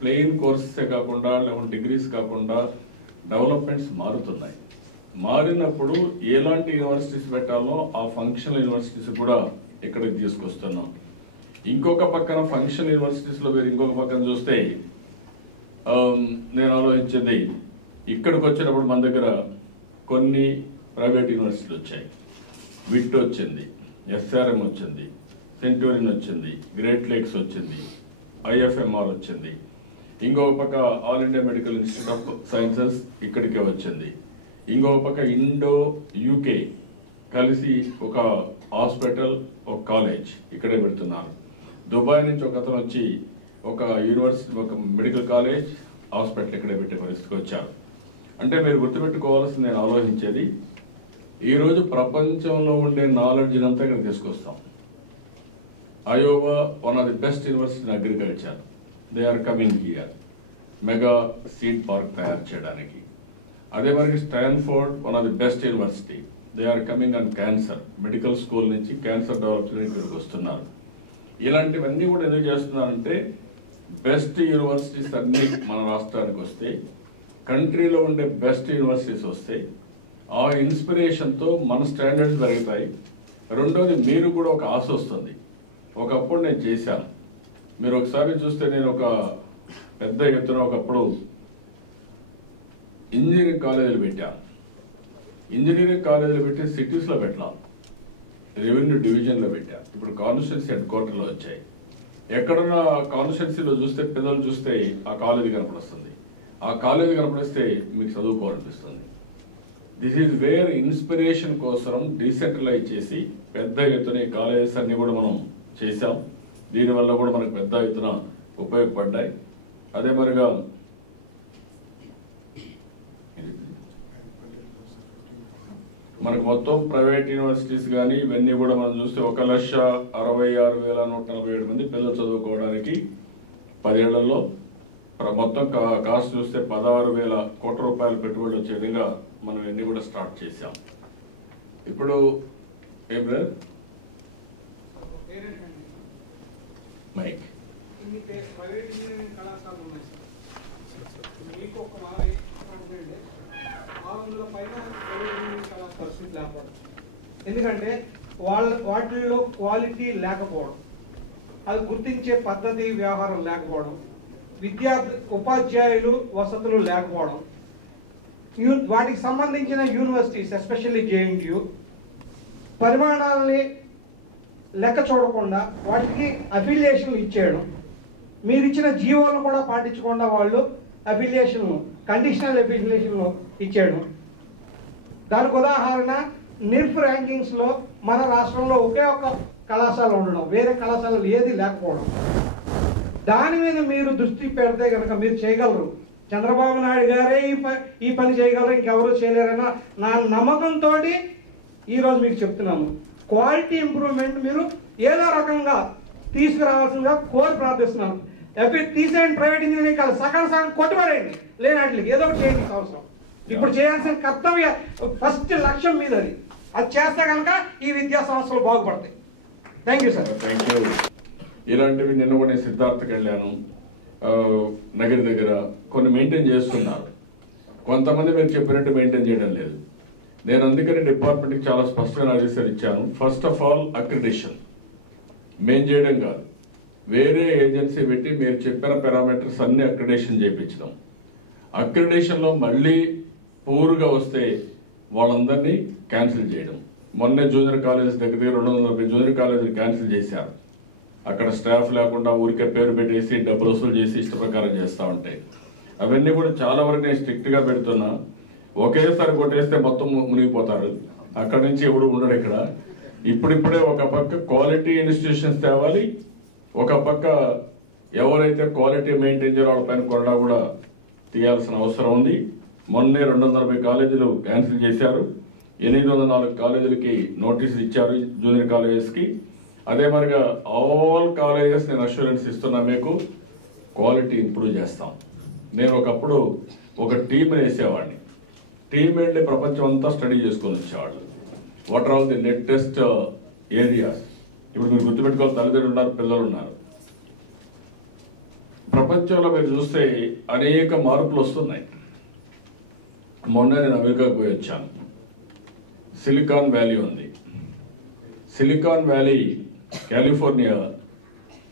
ప్లెయిన్ కోర్సెసే కాకుండా లేకుంటే డిగ్రీస్ కాకుండా డెవలప్మెంట్స్ మారుతున్నాయి. మారినప్పుడు ఎలాంటి యూనివర్సిటీస్ పెట్టాలో ఆ ఫంక్షనల్ యూనివర్సిటీస్ కూడా ఇక్కడికి తీసుకొస్తున్నాం. ఇంకొక పక్కన ఫంక్షనల్ యూనివర్సిటీస్లో మీరు ఇంకొక పక్కన చూస్తే నేను ఆలోచించింది, ఇక్కడికి వచ్చినప్పుడు మన దగ్గర కొన్ని ప్రైవేట్ యూనివర్సిటీలు వచ్చాయి. విట్ వచ్చింది, SRM వచ్చింది, సెంటూరియన్ వచ్చింది, గ్రేట్ లేక్స్ వచ్చింది, IFMR వచ్చింది, ఇంకొక పక్క all India medical institute of sciences ఇక్కడికే వచ్చింది, ఇంకొక పక్క ఇండో UK కలిసి ఒక హాస్పిటల్, ఒక కాలేజ్ ఇక్కడే పెడుతున్నారు. దుబాయ్ నుంచి ఒక అతను వచ్చి ఒక యూనివర్సిటీ, ఒక మెడికల్ కాలేజ్, హాస్పిటల్ ఇక్కడే పెట్టే పరిస్థితికి వచ్చారు. అంటే మీరు గుర్తుపెట్టుకోవాల్సింది, నేను ఆలోచించేది, ఈరోజు ప్రపంచంలో ఉండే నాలెడ్జ్ అంతా ఇక్కడ తీసుకొస్తాం. Iowa one of the best university in agriculture, they are coming here mega seed park తయారు చేయడానికి. అదే మరి Stanford one of the best university, they are coming on cancer, medical school నుంచి క్యాన్సర్ డెవలప్ చేయడానికి ఇక్కడికి వస్తున్నారు. ఇలాంటివన్నీ కూడా ఎందుకు చేస్తున్నారంటే బెస్ట్ యూనివర్సిటీస్ అన్నీ మన రాష్ట్రానికి వస్తే, కంట్రీలో ఉండే బెస్ట్ యూనివర్సిటీస్ వస్తే ఆ ఇన్స్పిరేషన్తో మన స్టాండర్డ్స్ పెరుగుతాయి. రెండోది మీరు కూడా ఒక ఆశ వస్తుంది. ఒకప్పుడు నేను చేశాను, మీరు ఒకసారి చూస్తే నేను ఒక పెద్ద ఎత్తున ఒకప్పుడు ఇంజనీరింగ్ కాలేజీలు పెట్టాను. ఇంజనీరింగ్ కాలేజీలు పెట్టి సిటీస్లో పెట్టాం, రెవెన్యూ డివిజన్లో పెట్టాను. ఇప్పుడు కాన్స్టిట్యున్సీ హెడ్ క్వార్టర్లో వచ్చాయి. ఎక్కడన్నా కాన్స్టిట్యున్సీలో చూస్తే పిల్లలు చూస్తే ఆ కాలేజీ కనపడుస్తుంది, ఆ కాలేజీ కనపడిస్తే మీకు చదువుకోవాలనిపిస్తుంది. దిస్ ఈజ్ వేర్ ఇన్స్పిరేషన్ కోసం డీసెంట్రలైజ్ చేసి పెద్ద ఎత్తున ఈ కాలేజెస్ అన్ని కూడా మనం చేశాం. దీనివల్ల కూడా మనకు పెద్ద ఎత్తున ఉపయోగపడ్డాయి. అదే మరిగా మనకు మొత్తం ప్రైవేట్ యూనివర్సిటీస్ కానీ ఇవన్నీ కూడా మనం చూస్తే 1,66,147 మంది పిల్లలు చదువుకోవడానికి 10 ఏళ్లలో మొత్తం కాస్ట్ చూస్తే 16,000 కోట్ల రూపాయలు పెట్టుబడి వచ్చే విధంగా మనం ఇవన్నీ కూడా స్టార్ట్ చేశాం. ఇప్పుడు ఏం లేదు మైక్ ప్రైవేట్ ఇంజనీరింగ్ కళాశాలలు ఉన్నాయి సార్, మీకు ఒక అందులో పైన ప్రైవేట్ ఇంజనీరింగ్ కళాశాల సీట్ లేకపోవడం, ఎందుకంటే వాటిల్లో క్వాలిటీ లేకపోవడం, అది గుర్తించే పద్ధతి వ్యవహారం లేకపోవడం, ఉపాధ్యాయులు వసతులు లేకపోవడం, వాటికి సంబంధించిన యూనివర్సిటీస్ ఎస్పెషల్లీ JNTU పరిమాణాలని లెక్క చూడకుండా వాటికి అఫిలియేషన్లు ఇచ్చేయడం, మీరు ఇచ్చిన జీవోలను కూడా పాటించకుండా వాళ్ళు అఫిలియేషన్ కండిషనల్ అఫిలియేషన్లు ఇచ్చేయడం. దానికి ఉదాహరణ NIRF ర్యాంకింగ్స్లో మన రాష్ట్రంలో ఒకే ఒక్క కళాశాల ఉండడం, వేరే కళాశాలలు ఏది లేకపోవడం. దాని మీద మీరు దృష్టి పెడితే కనుక మీరు చేయగలరు. చంద్రబాబు నాయుడు గారే ఈ పని చేయగలరు, ఇంకెవరూ చేయలేరన్న నా నమ్మకంతో ఈరోజు మీకు చెప్తున్నాను. క్వాలిటీ ఇంప్రూవ్మెంట్ మీరు ఏదో రకంగా తీసుకురావాల్సిందిగా కోరి ప్రార్థిస్తున్నాను. తీసేయండి ప్రైవేట్ ఇంజనీరింగ్ కాదు, సగం కొట్టుబడేయండి, లేనట్లకి ఏదో ఒకటి చేయండి. అవసరం ఇప్పుడు చేయాల్సిన కర్తవ్య ఫస్ట్ లక్ష్యం మీద అది చేస్తే కనుక ఈ విద్యా సంస్థలు బాగుపడతాయి. Thank you sir. Thank you. ఇలాంటివి నిన్న కూడా నేను సిద్ధార్థకి వెళ్ళాను, నగర్ దగ్గర కొన్ని మెయింటైన్ చేస్తున్నారు, కొంతమంది మీరు చెప్పినట్టు మెయింటైన్ చేయడం లేదు. నేను అందుకని డిపార్ట్మెంట్కి చాలా స్పష్టమైన ఆదేశాలు ఇచ్చాను. ఫస్ట్ ఆఫ్ ఆల్ అక్రిడిషన్ మేం చేయడం కాదు, వేరే ఏజెన్సీ పెట్టి మీరు చెప్పిన పారామీటర్స్ అన్ని అక్రిడేషన్ చేయించడం. అక్రిడేషన్లో మళ్ళీ పూర్గా వస్తే వాళ్ళందరినీ క్యాన్సిల్ చేయడం. మొన్నే జూనియర్ కాలేజ్ దగ్గర 240 జూనియర్ కాలేజీలు క్యాన్సిల్ చేశారు. అక్కడ స్టాఫ్ లేకుండా ఊరికే పేరు పెట్టేసి డబ్బులు వసూలు చేసి ఇష్ట ప్రకారం చేస్తూ ఉంటాయి. అవన్నీ కూడా చాలా వరకు నేను స్ట్రిక్ట్గా పెడుతున్నా. ఒకేసారి కొట్టేస్తే మొత్తం మునిగిపోతారు, అక్కడ నుంచి ఎవడు ఉండడు ఇక్కడ. ఇప్పుడిప్పుడే ఒక పక్క క్వాలిటీ ఇన్స్టిట్యూషన్స్ తేవాలి, ఒక పక్క ఎవరైతే క్వాలిటీ మెయింటైన్ చేయాలో వాళ్ళ పైన కొరడా కూడా తీయాల్సిన అవసరం ఉంది. మొన్నే 240 కాలేజీలు క్యాన్సిల్ చేశారు, 804 కాలేజీలకి నోటీసులు ఇచ్చారు జూనియర్ కాలేజెస్కి. అదే మరిగా ఆల్ కాలేజెస్ నేను అష్యూరెన్స్ ఇస్తున్నా, మీకు క్వాలిటీ ఇంప్రూవ్ చేస్తాం. నేను ఒకప్పుడు ఒక టీంని వేసేవాడిని, టీం వెళ్ళి ప్రపంచం అంతా స్టడీ చేసుకొని వచ్చేవాళ్ళు. What are all the latest areas. ఇప్పుడు మీరు గుర్తుపెట్టుకోవాలి, తల్లిదండ్రులు ఉన్నారు, పిల్లలు ఉన్నారు. ప్రపంచంలో మీరు చూస్తే అనేక మార్పులు వస్తున్నాయి. మొన్న నేను అమెరికాకు పోయి వచ్చాను. సిలికాన్ వ్యాలీ ఉంది. సిలికాన్ వ్యాలీ కాలిఫోర్నియా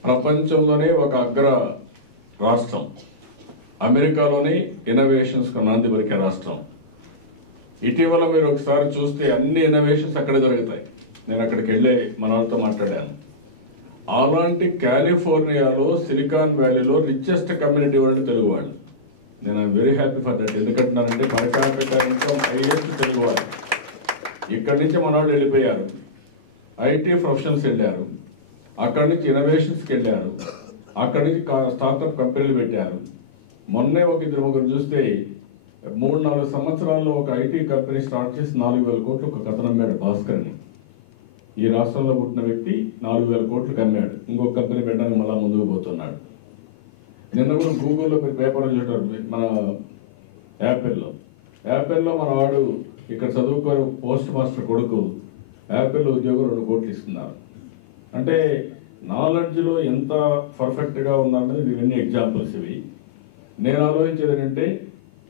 ప్రపంచంలోనే ఒక అగ్ర రాష్ట్రం, అమెరికాలోనే ఇన్నోవేషన్స్కు నాంది పలికే రాష్ట్రం. ఇటీవల మీరు ఒకసారి చూస్తే అన్ని ఇన్నోవేషన్స్ అక్కడే జరుగుతాయి. నేను అక్కడికి వెళ్ళి మన వాళ్ళతో మాట్లాడాను. అలాంటి కాలిఫోర్నియాలో సిలికాన్ వ్యాలీలో రిచెస్ట్ కమ్యూనిటీ వాళ్ళు తెలుగు వాళ్ళు. నేను I am very happy for that. ఎందుకంటున్నానంటే per capital income highest Telugu వాళ్ళు. ఇక్కడి నుంచి మన వాళ్ళు వెళ్ళిపోయారు, ఐటీ ప్రొఫెషనల్స్ వెళ్ళారు, అక్కడి నుంచి ఇన్నోవేషన్స్కి వెళ్ళారు, అక్కడి నుంచి స్టార్టప్ కంపెనీలు పెట్టారు. మొన్నే ఒక 2-3 చూస్తే 3-4 సంవత్సరాల్లో ఒక ఐటీ కంపెనీ స్టార్ట్ చేసి 4,000 కోట్లు ఒక కథనం అమ్మాడు భాస్కర్ని. ఈ రాష్ట్రంలో పుట్టిన వ్యక్తి 4,000 కోట్లకు అమ్మాడు. ఇంకొక కంపెనీ పెట్టడానికి మళ్ళీ ముందుకు పోతున్నాడు. నిన్న కూడా గూగుల్లో మీరు పేపర్లో చూడారు, మన యాపిల్లో మన వాడు ఇక్కడ చదువుకోని పోస్ట్ మాస్టర్ కొడుకు యాపిల్ ఉద్యోగం 2 కోట్లు ఇస్తున్నారు. అంటే నాలెడ్జ్లో ఎంత పర్ఫెక్ట్గా ఉందన్నది ఇవన్నీ ఎగ్జాంపుల్స్. ఇవి నేను ఆలోచించేది ఏంటంటే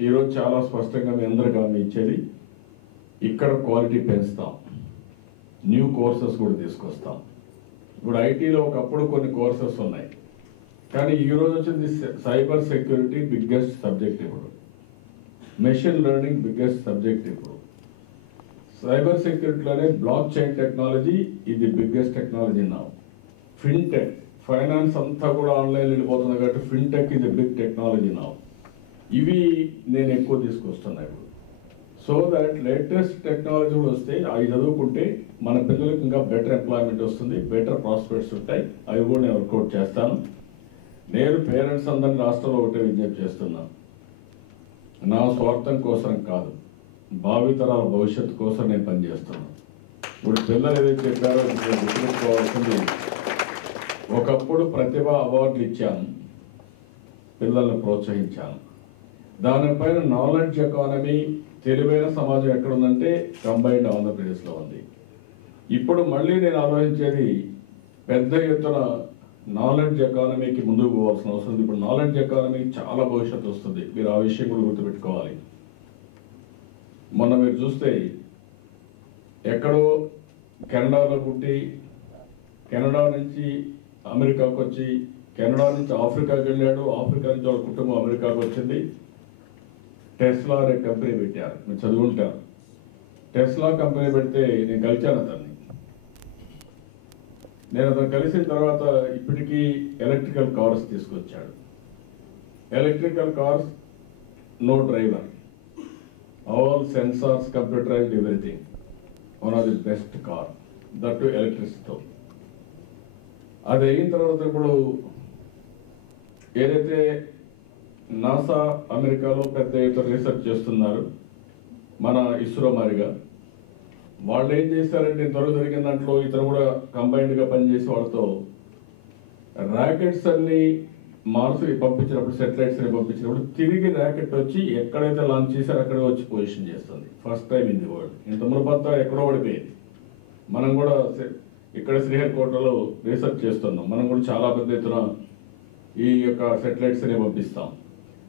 ఈరోజు చాలా స్పష్టంగా మీ అందరికీ గమనించేది, ఇక్కడ క్వాలిటీ పెంచుతాం, న్యూ కోర్సెస్ కూడా తీసుకొస్తాం. ఇప్పుడు ఐటీలో ఒకప్పుడు కొన్ని కోర్సెస్ ఉన్నాయి, కానీ ఈరోజు వచ్చింది సైబర్ సెక్యూరిటీ బిగ్గెస్ట్ సబ్జెక్ట్. ఇప్పుడు మెషిన్ లెర్నింగ్ బిగ్గెస్ట్ సబ్జెక్ట్. ఇప్పుడు సైబర్ సెక్యూరిటీలోనే బ్లాక్ చైన్ టెక్నాలజీ ఇది బిగ్గెస్ట్ టెక్నాలజీ నా. ఫిన్టెక్, ఫైనాన్స్ అంతా కూడా ఆన్లైన్ వెళ్ళిపోతుంది కాబట్టి ఫిన్టెక్ ఇది బిగ్ టెక్నాలజీ నా. ఇవి నేను ఎక్కువ తీసుకొస్తున్నా ఇప్పుడు. సో దట్ లేటెస్ట్ టెక్నాలజీ కూడా వస్తే అవి చదువుకుంటే మన పిల్లలకు ఇంకా బెటర్ ఎంప్లాయ్మెంట్ వస్తుంది, బెటర్ ప్రాస్పెక్ట్స్ ఉంటాయి. అవి కూడా నేను వర్కౌట్ చేస్తాను. నేను పేరెంట్స్ అందరినీ రాష్ట్రంలో ఒకటే విజ్ఞప్తి చేస్తున్నాను, నా స్వార్థం కోసం కాదు, భావితరాల భవిష్యత్తు కోసం నేను పనిచేస్తున్నాను. ఇప్పుడు పిల్లలు ఏదైతే చెప్పారో నేను గుర్తుపెట్టుకోవాల్సింది, ఒకప్పుడు ప్రతిభ అవార్డులు ఇచ్చాను, పిల్లల్ని ప్రోత్సహించాను. దానిపైన నాలెడ్జ్ ఎకానమీ, తెలివైన సమాజం ఎక్కడుందంటే కంబైన్డ్ ఆంధ్రప్రదేశ్లో ఉంది. ఇప్పుడు మళ్ళీ నేను ఆలోచించేది పెద్ద ఎత్తున నాలెడ్జ్ ఎకానమీకి ముందుకు పోవాల్సిన అవసరం ఉంది. ఇప్పుడు నాలెడ్జ్ ఎకానమీకి చాలా భవిష్యత్తు వస్తుంది, మీరు ఆ విషయం కూడా గుర్తుపెట్టుకోవాలి. మొన్న మీరు చూస్తే ఎక్కడో కెనడాలో పుట్టి కెనడా నుంచి అమెరికాకు వచ్చి, కెనడా నుంచి ఆఫ్రికాకి వెళ్ళాడు, ఆఫ్రికా నుంచి వాళ్ళ కుటుంబం అమెరికాకు వచ్చింది. టెస్లా అనే కంపెనీ పెట్టారు, మీరు చదువుకుంటారు. టెస్లా కంపెనీ పెడితే నేను కలిశాను అతన్ని. నేను అతను కలిసిన తర్వాత ఇప్పటికీ ఎలక్ట్రికల్ కార్స్ తీసుకొచ్చాడు. Electrical cars, no driver, all sensors, computerised, everything. One of the best car, that too ఎలక్ట్రిసిటీతో. అది అయిన తర్వాత ఇప్పుడు ఏదైతే నాసా అమెరికాలో పెద్ద ఎత్తున రీసెర్చ్ చేస్తున్నారు, మన ఇస్రో మారిగా వాళ్ళు ఏం చేశారంటే త్వరగా జరిగిన దాంట్లో ఇతను కూడా కంబైన్డ్గా పనిచేసి వాళ్ళతో ర్యాకెట్స్ అన్ని మార్స్కి పంపించినప్పుడు, సెటిలైట్స్ని పంపించినప్పుడు తిరిగి ర్యాకెట్ వచ్చి ఎక్కడైతే లాంచ్ చేశారో అక్కడే వచ్చి పొజిషన్ చేస్తుంది. First time in the world. ఇంత మునుపంతా ఎక్కడో పడిపోయేది. మనం కూడా ఇక్కడ శ్రీహరికోటలో రీసెర్చ్ చేస్తున్నాం. మనం కూడా చాలా పెద్ద ఎత్తున ఈ యొక్క సెటిలైట్స్ని పంపిస్తాం.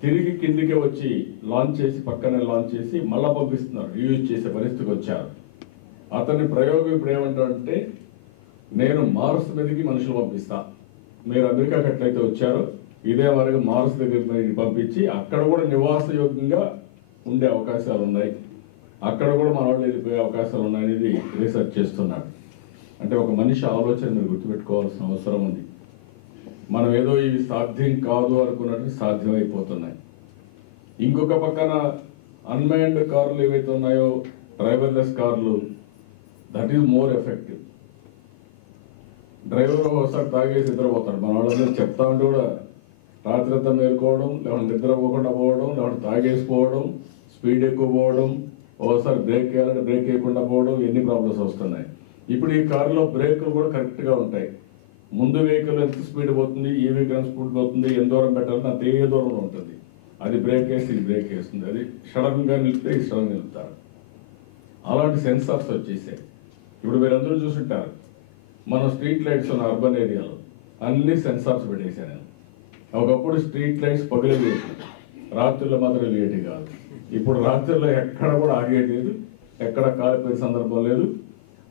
తిరిగి కిందికి వచ్చి లాంచ్ చేసి, పక్కనే లాంచ్ చేసి మళ్ళా పంపిస్తున్నారు, యూజ్ చేసే పరిస్థితికి వచ్చారు. అతని ప్రయోగం ఇప్పుడు ఏమంటాడంటే, నేను మార్స్ మీదకి మనుషులు పంపిస్తా, మీరు అమెరికాకి ఎట్లయితే వచ్చారో ఇదే వరకు మార్స్ దగ్గర పంపించి అక్కడ కూడా నివాసయోగ్యంగా ఉండే అవకాశాలు ఉన్నాయి, అక్కడ కూడా మన వాళ్ళు వెళ్ళిపోయే అవకాశాలు ఉన్నాయనేది రీసెర్చ్ చేస్తున్నాడు. అంటే ఒక మనిషి ఆలోచన మీరు గుర్తుపెట్టుకోవాల్సిన అవసరం ఉంది. మనం ఏదో ఇవి సాధ్యం కాదు అనుకున్నట్టు సాధ్యమైపోతున్నాయి. ఇంకొక పక్కన అన్మైన్డ్ కార్లు ఏవైతే ఉన్నాయో, డ్రైవర్లెస్ కార్లు, that is more effective. Driver ఒకసారి తాగేసి నిద్రపోతాడు. మన వాళ్ళందరూ చెప్తా ఉంటే కూడా రాత్రి అంతా మేలుకోవడం, లేకుంటే నిద్రపోకుండా పోవడం, లేకుంటే తాగేసిపోవడం, స్పీడ్ ఎక్కువ పోవడం, ఒకసారి బ్రేక్ వేయాలంటే బ్రేక్ వేయకుండా పోవడం, ఎన్ని ప్రాబ్లమ్స్ వస్తున్నాయి. ఇప్పుడు ఈ కారులో బ్రేకులు కూడా కరెక్ట్గా ఉంటాయి. ముందు వెహికల్ ఎంత స్పీడ్ పోతుంది, ఈ వెహికల్ ఎంత స్పీడ్ పోతుంది, ఎంత దూరం పెట్టాలని అంత ఏ దూరంలో ఉంటుంది. అది బ్రేక్ వేసి ఇది బ్రేక్ వేస్తుంది, అది సడన్గా నిలిపితే ఇది సడన్గా నిలుపుతారు. అలాంటి సెన్సార్స్ వచ్చేసాయి. ఇప్పుడు మీరందరూ చూసుంటారు, మన స్ట్రీట్ లైట్స్ ఉన్న అర్బన్ ఏరియాలో అన్ని సెన్సార్స్ పెట్టేశాను నేను. ఒకప్పుడు స్ట్రీట్ లైట్స్ పగిలేవి, రాత్రుల్లో మాత్రం వెలిగేటి కాదు. ఇప్పుడు రాత్రుల్లో ఎక్కడ కూడా ఆగేది లేదు, ఎక్కడ కాలిపోయే సందర్భం లేదు.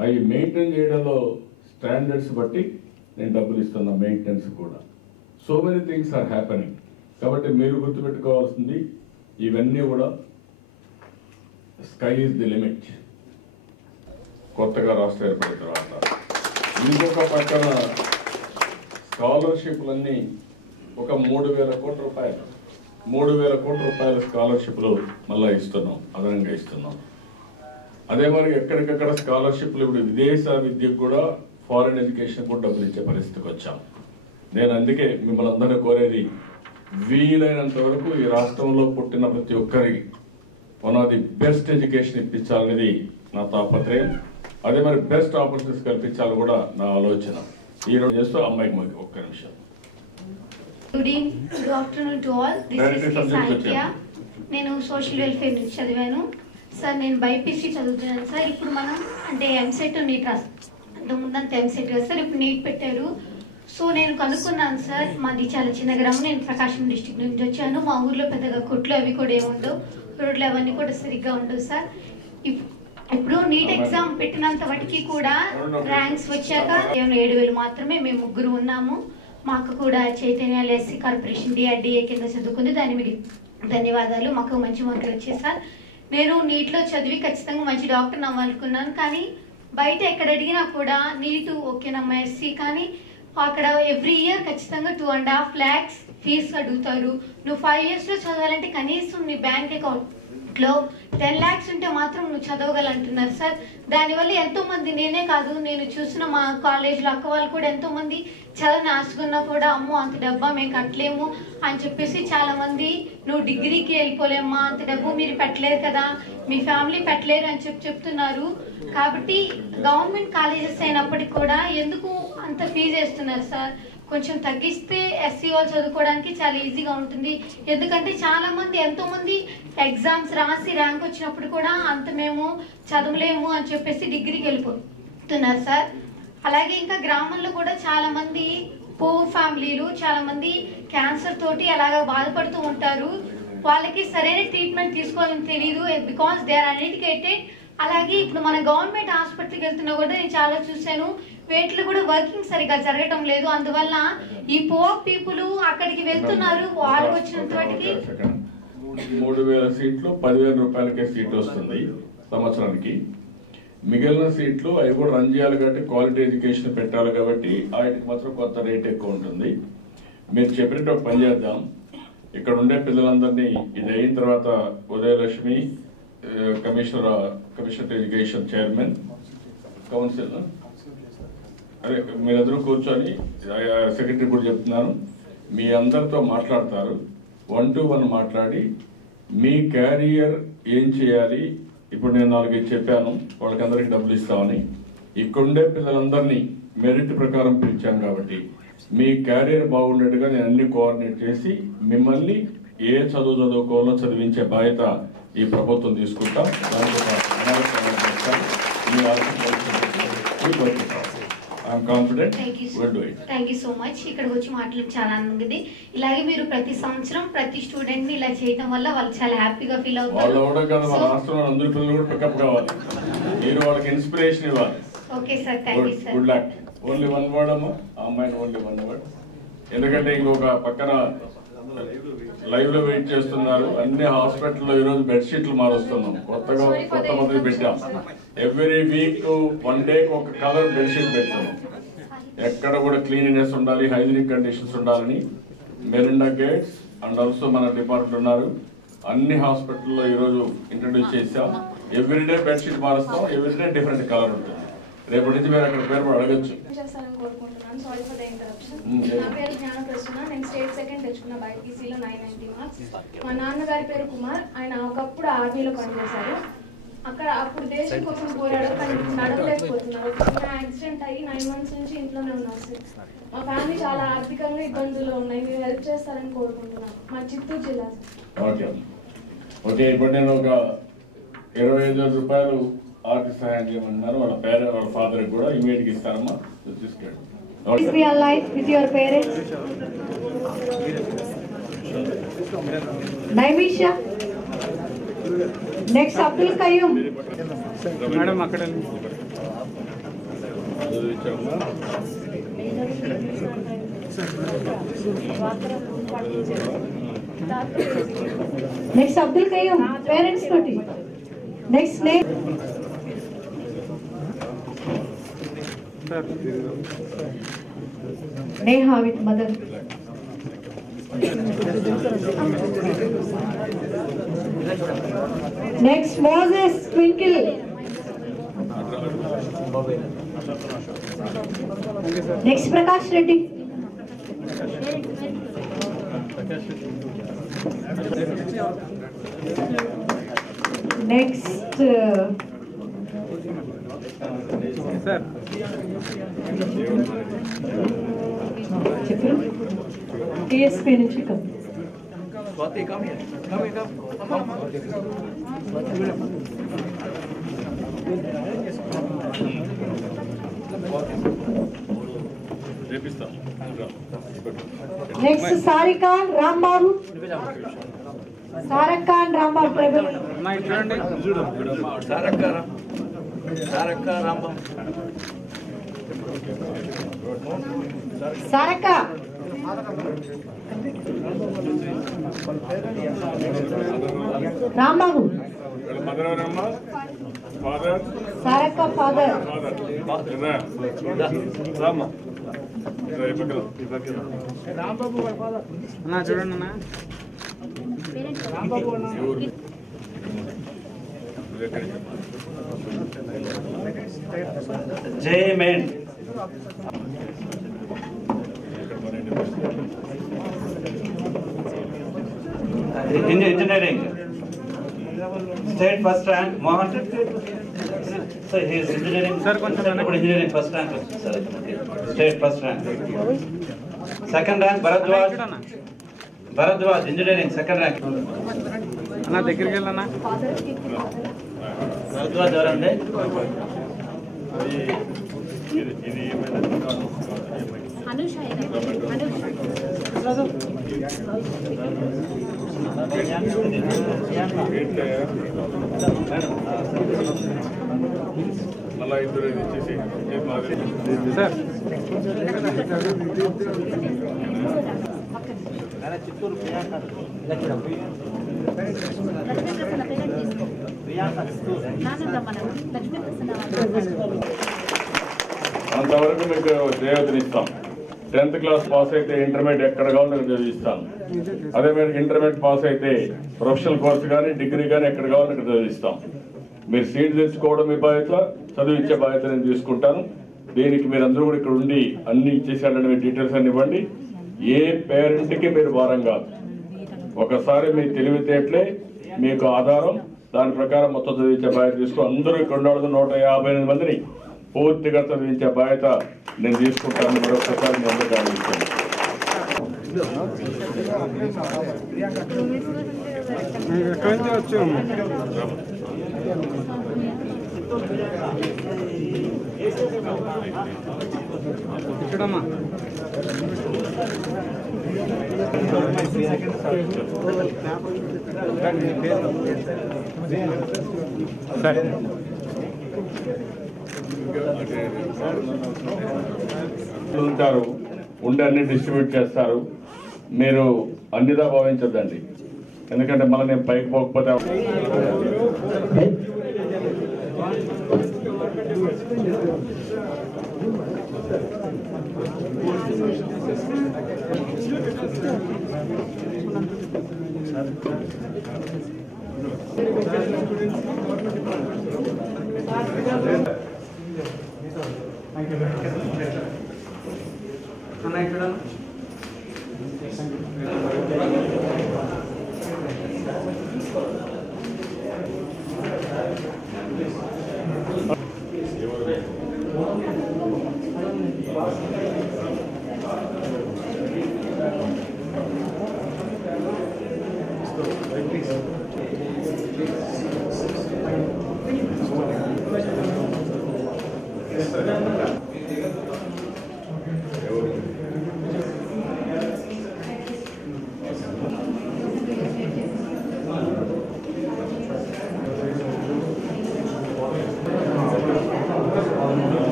అవి మెయింటైన్ చేయడంలో స్టాండర్డ్స్ బట్టి నేను డబ్బులు ఇస్తున్నా, మెయింటెనెన్స్ కూడా. So many things are happening. కాబట్టి మీరు గుర్తుపెట్టుకోవాల్సింది ఇవన్నీ కూడా స్కై ఈజ్ ది లిమిట్. కొత్తగా రాష్ట్రం ఏర్పడిన తర్వాత. ఇంకొక పక్కన స్కాలర్షిప్లన్నీ ఒక 3,000 కోట్ల రూపాయలు 3,000 కోట్ల రూపాయల స్కాలర్షిప్లు మళ్ళీ ఇస్తున్నాం, అదనంగా ఇస్తున్నాం. అదే మరి ఎక్కడికక్కడ స్కాలర్షిప్లు ఇప్పుడు విదేశ విద్యకు కూడా ఫారెన్ ఎడ్యుకేషన్ కూడా డబ్బులు ఇచ్చే పరిస్థితికి వచ్చాం. నేను అందుకే మిమ్మల్ని అందరినీ కోరేది, వీలైనంత వరకు ఈ రాష్ట్రంలో పుట్టిన ప్రతి ఒక్కరి one of the best education ఇప్పించాలనేది నా తాపత్రయం. అదే మరి బెస్ట్ ఆపర్చునిటీస్ కల్పించాలని కూడా నా ఆలోచన. ఈ రోజు చేస్తూ అమ్మాయికి మాకు ఒక్క నిమిషం. Good afternoon to all. This is సాహిత్య. నేను సోషల్ వెల్ఫేర్ నుంచి చదివాను సార్. నేను బైపీసీ చదువుతున్నాను సార్. ఇప్పుడు మనం అంటే ఎంసెట్ నీట్ అంటే ముందంతా ఎంసెట్ కదా సార్, ఇప్పుడు నీట్ పెట్టారు. సో నేను కనుక్కున్నాను సార్, మాది చాలా చిన్న గ్రామం, నేను ప్రకాశం డిస్ట్రిక్ట్ నుంచి వచ్చాను. మా ఊర్లో పెద్దగా కొట్లు అవి కూడా ఏముండవు, రోడ్లు అవన్నీ కూడా సరిగ్గా ఉండవు సార్. ఇప్పుడు నీట్ ఎగ్జామ్ పెట్టినంత వాటికి కూడా ర్యాంక్స్ వచ్చాక 7,000 మాత్రమే. మేము 3 ఉన్నాము. మా అక్క కూడా చైతన్య ఎస్సీ కార్పొరేషన్ డిఆర్డిఏ కింద చదువుకుంది. దాని మీకు ధన్యవాదాలు. మాకు మంచి మార్కులు వచ్చాయి సార్. నేను నీట్లో చదివి ఖచ్చితంగా మంచి డాక్టర్ అవ్వాలనుకున్నాను. కానీ బయట ఎక్కడ అడిగినా కూడా నీటు ఓకేనమ్మా ఎస్సీ, కానీ అక్కడ ఎవ్రీ ఇయర్ ఖచ్చితంగా 2.5 lakhs ఫీజు అడుగుతారు. నువ్వు 5 yearsలో చదవాలంటే కనీసం నీ బ్యాంక్ అకౌంట్లో 10 lakhs ఉంటే మాత్రం నువ్వు చదవగలంటున్నారు సార్. దానివల్ల ఎంతో మంది, నేనే కాదు నేను చూసిన మా కాలేజ్లో అక్క వాళ్ళు కూడా ఎంతో మంది చదువుని ఆశకున్నా కూడా అమ్మో అంత డబ్బా మేము కట్టలేము అని చెప్పేసి చాలా మంది నువ్వు డిగ్రీకి వెళ్ళిపోలేమ్మా, అంత డబ్బు మీరు పెట్టలేరు కదా, మీ ఫ్యామిలీ పెట్టలేరు అని చెప్తున్నారు. కాబట్టి గవర్నమెంట్ కాలేజెస్ అయినప్పటికీ కూడా ఎందుకు అంత ఫీజు వేస్తున్నారు సార్? కొంచెం తగ్గిస్తే ఎస్సీ వాళ్ళు చదువుకోవడానికి చాలా ఈజీగా ఉంటుంది. ఎందుకంటే చాలా మంది ఎంతో మంది ఎగ్జామ్స్ రాసి ర్యాంక్ వచ్చినప్పుడు కూడా అంత మేము చదవలేము అని చెప్పేసి డిగ్రీకి వెళ్ళిపోతున్నారు సార్. అలాగే ఇంకా గ్రామంలో కూడా చాలా మంది పూర్ ఫ్యామిలీలు, చాలా మంది క్యాన్సర్ తోటి అలాగా బాధపడుతూ ఉంటారు. వాళ్ళకి సరైన ట్రీట్మెంట్ తీసుకోవాలని తెలియదు, బికాస్ దే ఆర్ అన్ఎడ్యుకేటెడ్. అలాగే ఇప్పుడు మన గవర్నమెంట్ హాస్పిటల్కి వెళ్తున్నా కూడా నేను చాలా చూశాను, వేటిలో కూడా వర్కింగ్ సరిగా జరగటం లేదు. అందువల్ల ఈ పూర్ పీపుల్ అక్కడికి వెళ్తున్నారు. వాళ్ళకి వచ్చినంత వాటికి 3,000 సీట్లు 10,000 రూపాయలకే సీట్ వస్తుంది సంవత్సరానికి. మిగిలిన సీట్లు అవి కూడా రన్ చేయాలి కాబట్టి క్వాలిటీ ఎడ్యుకేషన్ పెట్టాలి కాబట్టి వాటికి మాత్రం కొంత రేట్ ఎక్కువ ఉంటుంది. మీరు చెప్పినట్టు ఒక పని చేద్దాం, ఇక్కడ ఉండే పిల్లలందరినీ ఇది అయిన తర్వాత Udayalakshmi commissioner education chairman council అదే మీరందరూ కూర్చొని సెక్రటరీ కూడా చెప్తున్నాను, మీ అందరితో మాట్లాడతారు. 1-to-1 మాట్లాడి మీ క్యారియర్ ఏం చేయాలి. ఇప్పుడు నేను 4 చెప్పాను, వాళ్ళకి అందరికి డబ్బులు ఇస్తామని. ఇక్కడుండే పిల్లలందరినీ మెరిట్ ప్రకారం పిలిచాను కాబట్టి మీ క్యారియర్ బాగుండేట్టుగా నేను అన్ని కోఆర్డినేట్ చేసి మిమ్మల్ని ఏ చదువుకోవాలో చదివించే బాధ్యత ఈ ప్రభుత్వం తీసుకుంటాం. దానికి థ్యాంక్ యూ సో మచ్. ఇక్కడికి వచ్చి మాట్లాడి చాలా ఆనందంగా ఉంది. ఇలాగే మీరు ప్రతి సంవత్సరం ప్రతి స్టూడెంట్ ని ఇలా చేయడం వల్ల వాళ్ళు చాలా హ్యాపీగా ఫీల్ అవుతారు. అందరి పిల్లలు కూడా పికప్ కావాలి, మీరు వాళ్ళకి ఇన్స్పిరేషన్ ఇవ్వాలి. Okay sir, thank you sir. Good luck. Only 1 word అమ్మా, ఆ అమ్మాయిని ఓన్లీ 1 word. ఎందుకంటే ఇంకొక పక్కన లైవ్ లో వెయిట్ చేస్తున్నారు. అన్ని హాస్పిటల్లో ఈ రోజు బెడ్షీట్లు మారుస్తున్నాం, కొత్త మంది పెట్టాం. ఎవ్రీ వీక్ 1 day ఒక కలర్ బెడ్షీట్ పెడుతున్నాం. ఎక్కడ కూడా క్లీనినెస్ ఉండాలి, హైజీనిక్ కండిషన్స్ ఉండాలని మెరిండా గేట్స్ అండ్ ఆల్సో మన డిపార్ట్మెంట్ ఉన్నారు. అన్ని హాస్పిటల్లో ఈరోజు ఇంట్రడ్యూస్ చేసాం. ఎవ్రీడే బెడ్షీట్ మారుస్తాం, ఎవ్రీడే డిఫరెంట్ కలర్ ఉంటుంది. రేపటి నుంచి మీరు అక్కడ పేరు అడగచ్చు. Sorry for the interruption. నా పేరు జ్ఞానప్రసన్న. నేను స్టేట్ సెకండ్ తెచ్చుకున్న బైపీసీలో 990 మార్క్స్. మా నాన్నగారి పేరు కుమార్. ఆయన ఒకప్పుడు ఆర్మీలో పనిచేశారు. అప్పుడు దేశం కోసం పోరాడు, కానీ నడవలేకపోతున్నారు. చిన్న యాక్సిడెంట్ అయ్యి 9 months నుంచి ఇంట్లోనే ఉన్నారు సార్. మా ఫ్యామిలీ చాలా ఆర్థికంగా ఇబ్బందుల్లో ఉన్నాయి, మీరు హెల్ప్ చేస్తారని కోరుకుంటున్నాను. మా చిత్తూరు జిల్లా సార్. ఓకే, ఇప్పుడు నేను ఒక 25,000 రూపాయలు ఆర్థిక సహాయం చేయమన్నారు. వాళ్ళ ఫాదర్ కూడా ఇమీడియట్ గా ఇస్తారమ్మా, తీసుకెళ్ళి. Please be alive with your parents. Naimisha. Next, Abdul Qayyum. Madam, akkada. Next, Abdul Qayyum. Parents toti. Next name. Neha with mother. Next, Moses Twinkle. Next, Prakash Reddy. Next, TSP నుంచి next Sarika Rambabu. Sarakka and Rambabu Sarakka Rambabu Sarakka father చూడండి అన్న JEE main engineering state first rank Mohan sir he is engineering sir కొంచెం engineering first rank sir state first rank second rank Bharadwaj engineering second rank అన్న దగ్గరికి వెళ్ళన్నా భరద్వాజ్ ఎవరండి మళ్ళా ఇద్దరు ఇచ్చేసి సార్ అంతవరకు మీకు చేయూతనిస్తాం. 10th క్లాస్ పాస్ అయితే ఇంటర్మీడియట్ ఎక్కడ కావాలో చదివిస్తాను. అదే మీరు ఇంటర్మీడియట్ పాస్ అయితే ప్రొఫెషనల్ కోర్స్ కానీ డిగ్రీ కానీ ఎక్కడ కావాలో అక్కడ చదివిస్తాం. మీరు సీట్ తెచ్చుకోవడం మీ బాధ్యత, చదివించే బాధ్యత నేను తీసుకుంటాను. దీనికి మీరందరూ కూడా ఇక్కడ ఉండి అన్ని ఇచ్చేసాడని మీ డీటెయిల్స్ అన్ని ఇవ్వండి. ఏ పేరెంట్కి మీరు భారం కాదు. ఒకసారి మీ తెలివితేటలే మీకు ఆధారం. దాని ప్రకారం మొత్తం చదివించే బాధ్యత తీసుకో. అందరూ ఇక్కడ ఉండవలసిన 158 మందిని పూర్తిగా చదివించే బాధ్యత నేను తీసుకుంటాను. మరొకసారి నేను అందరూ గమనించాను. ఇక్కడమ్మా సరే ఉంటారు, ఉండి అన్ని డిస్ట్రిబ్యూట్ చేస్తారు. మీరు అన్నిదా భావించద్దండి, ఎందుకంటే మళ్ళీ నేను పైకి పోకపోతే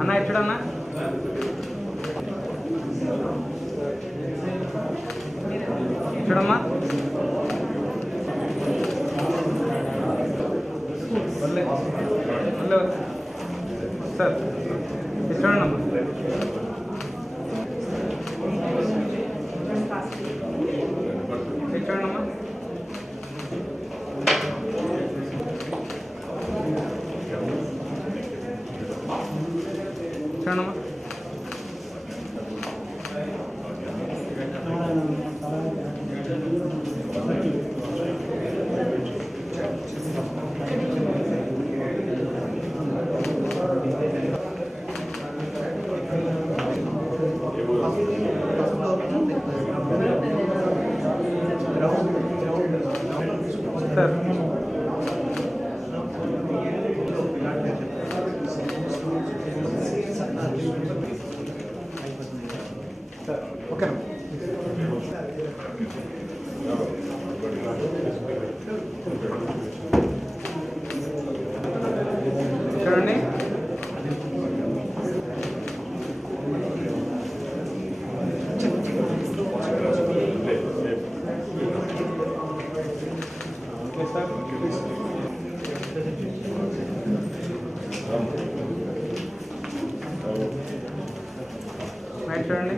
అన్న ఎక్కడన్నా చూడమ్మా సార్ చూడండమ్మా చూడండమ్మా చూడమ్మా సార్ ఓకే చూడండి రైట్ చూడండి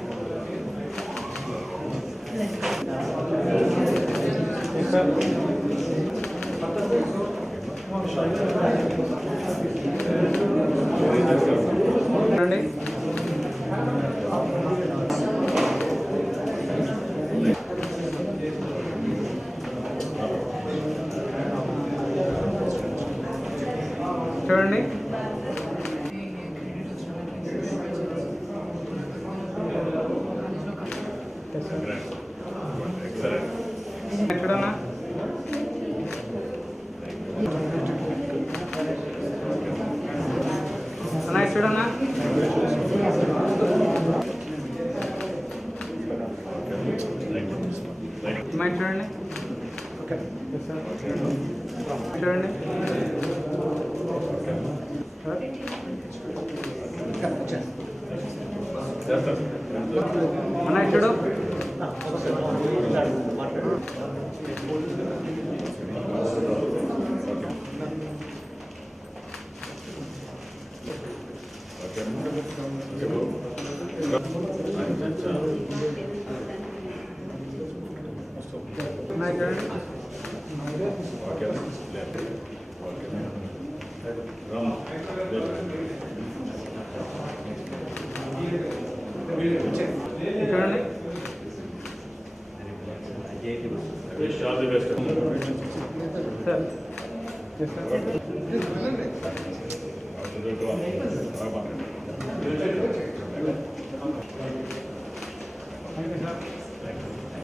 చూడండి చూడండి ఎక్కడన్నా అన్నా చూడన్నా మైక్ చూడండి ఓకే చూడండి అన్నా చూడు అన్నా చూడండి చూడండి సార్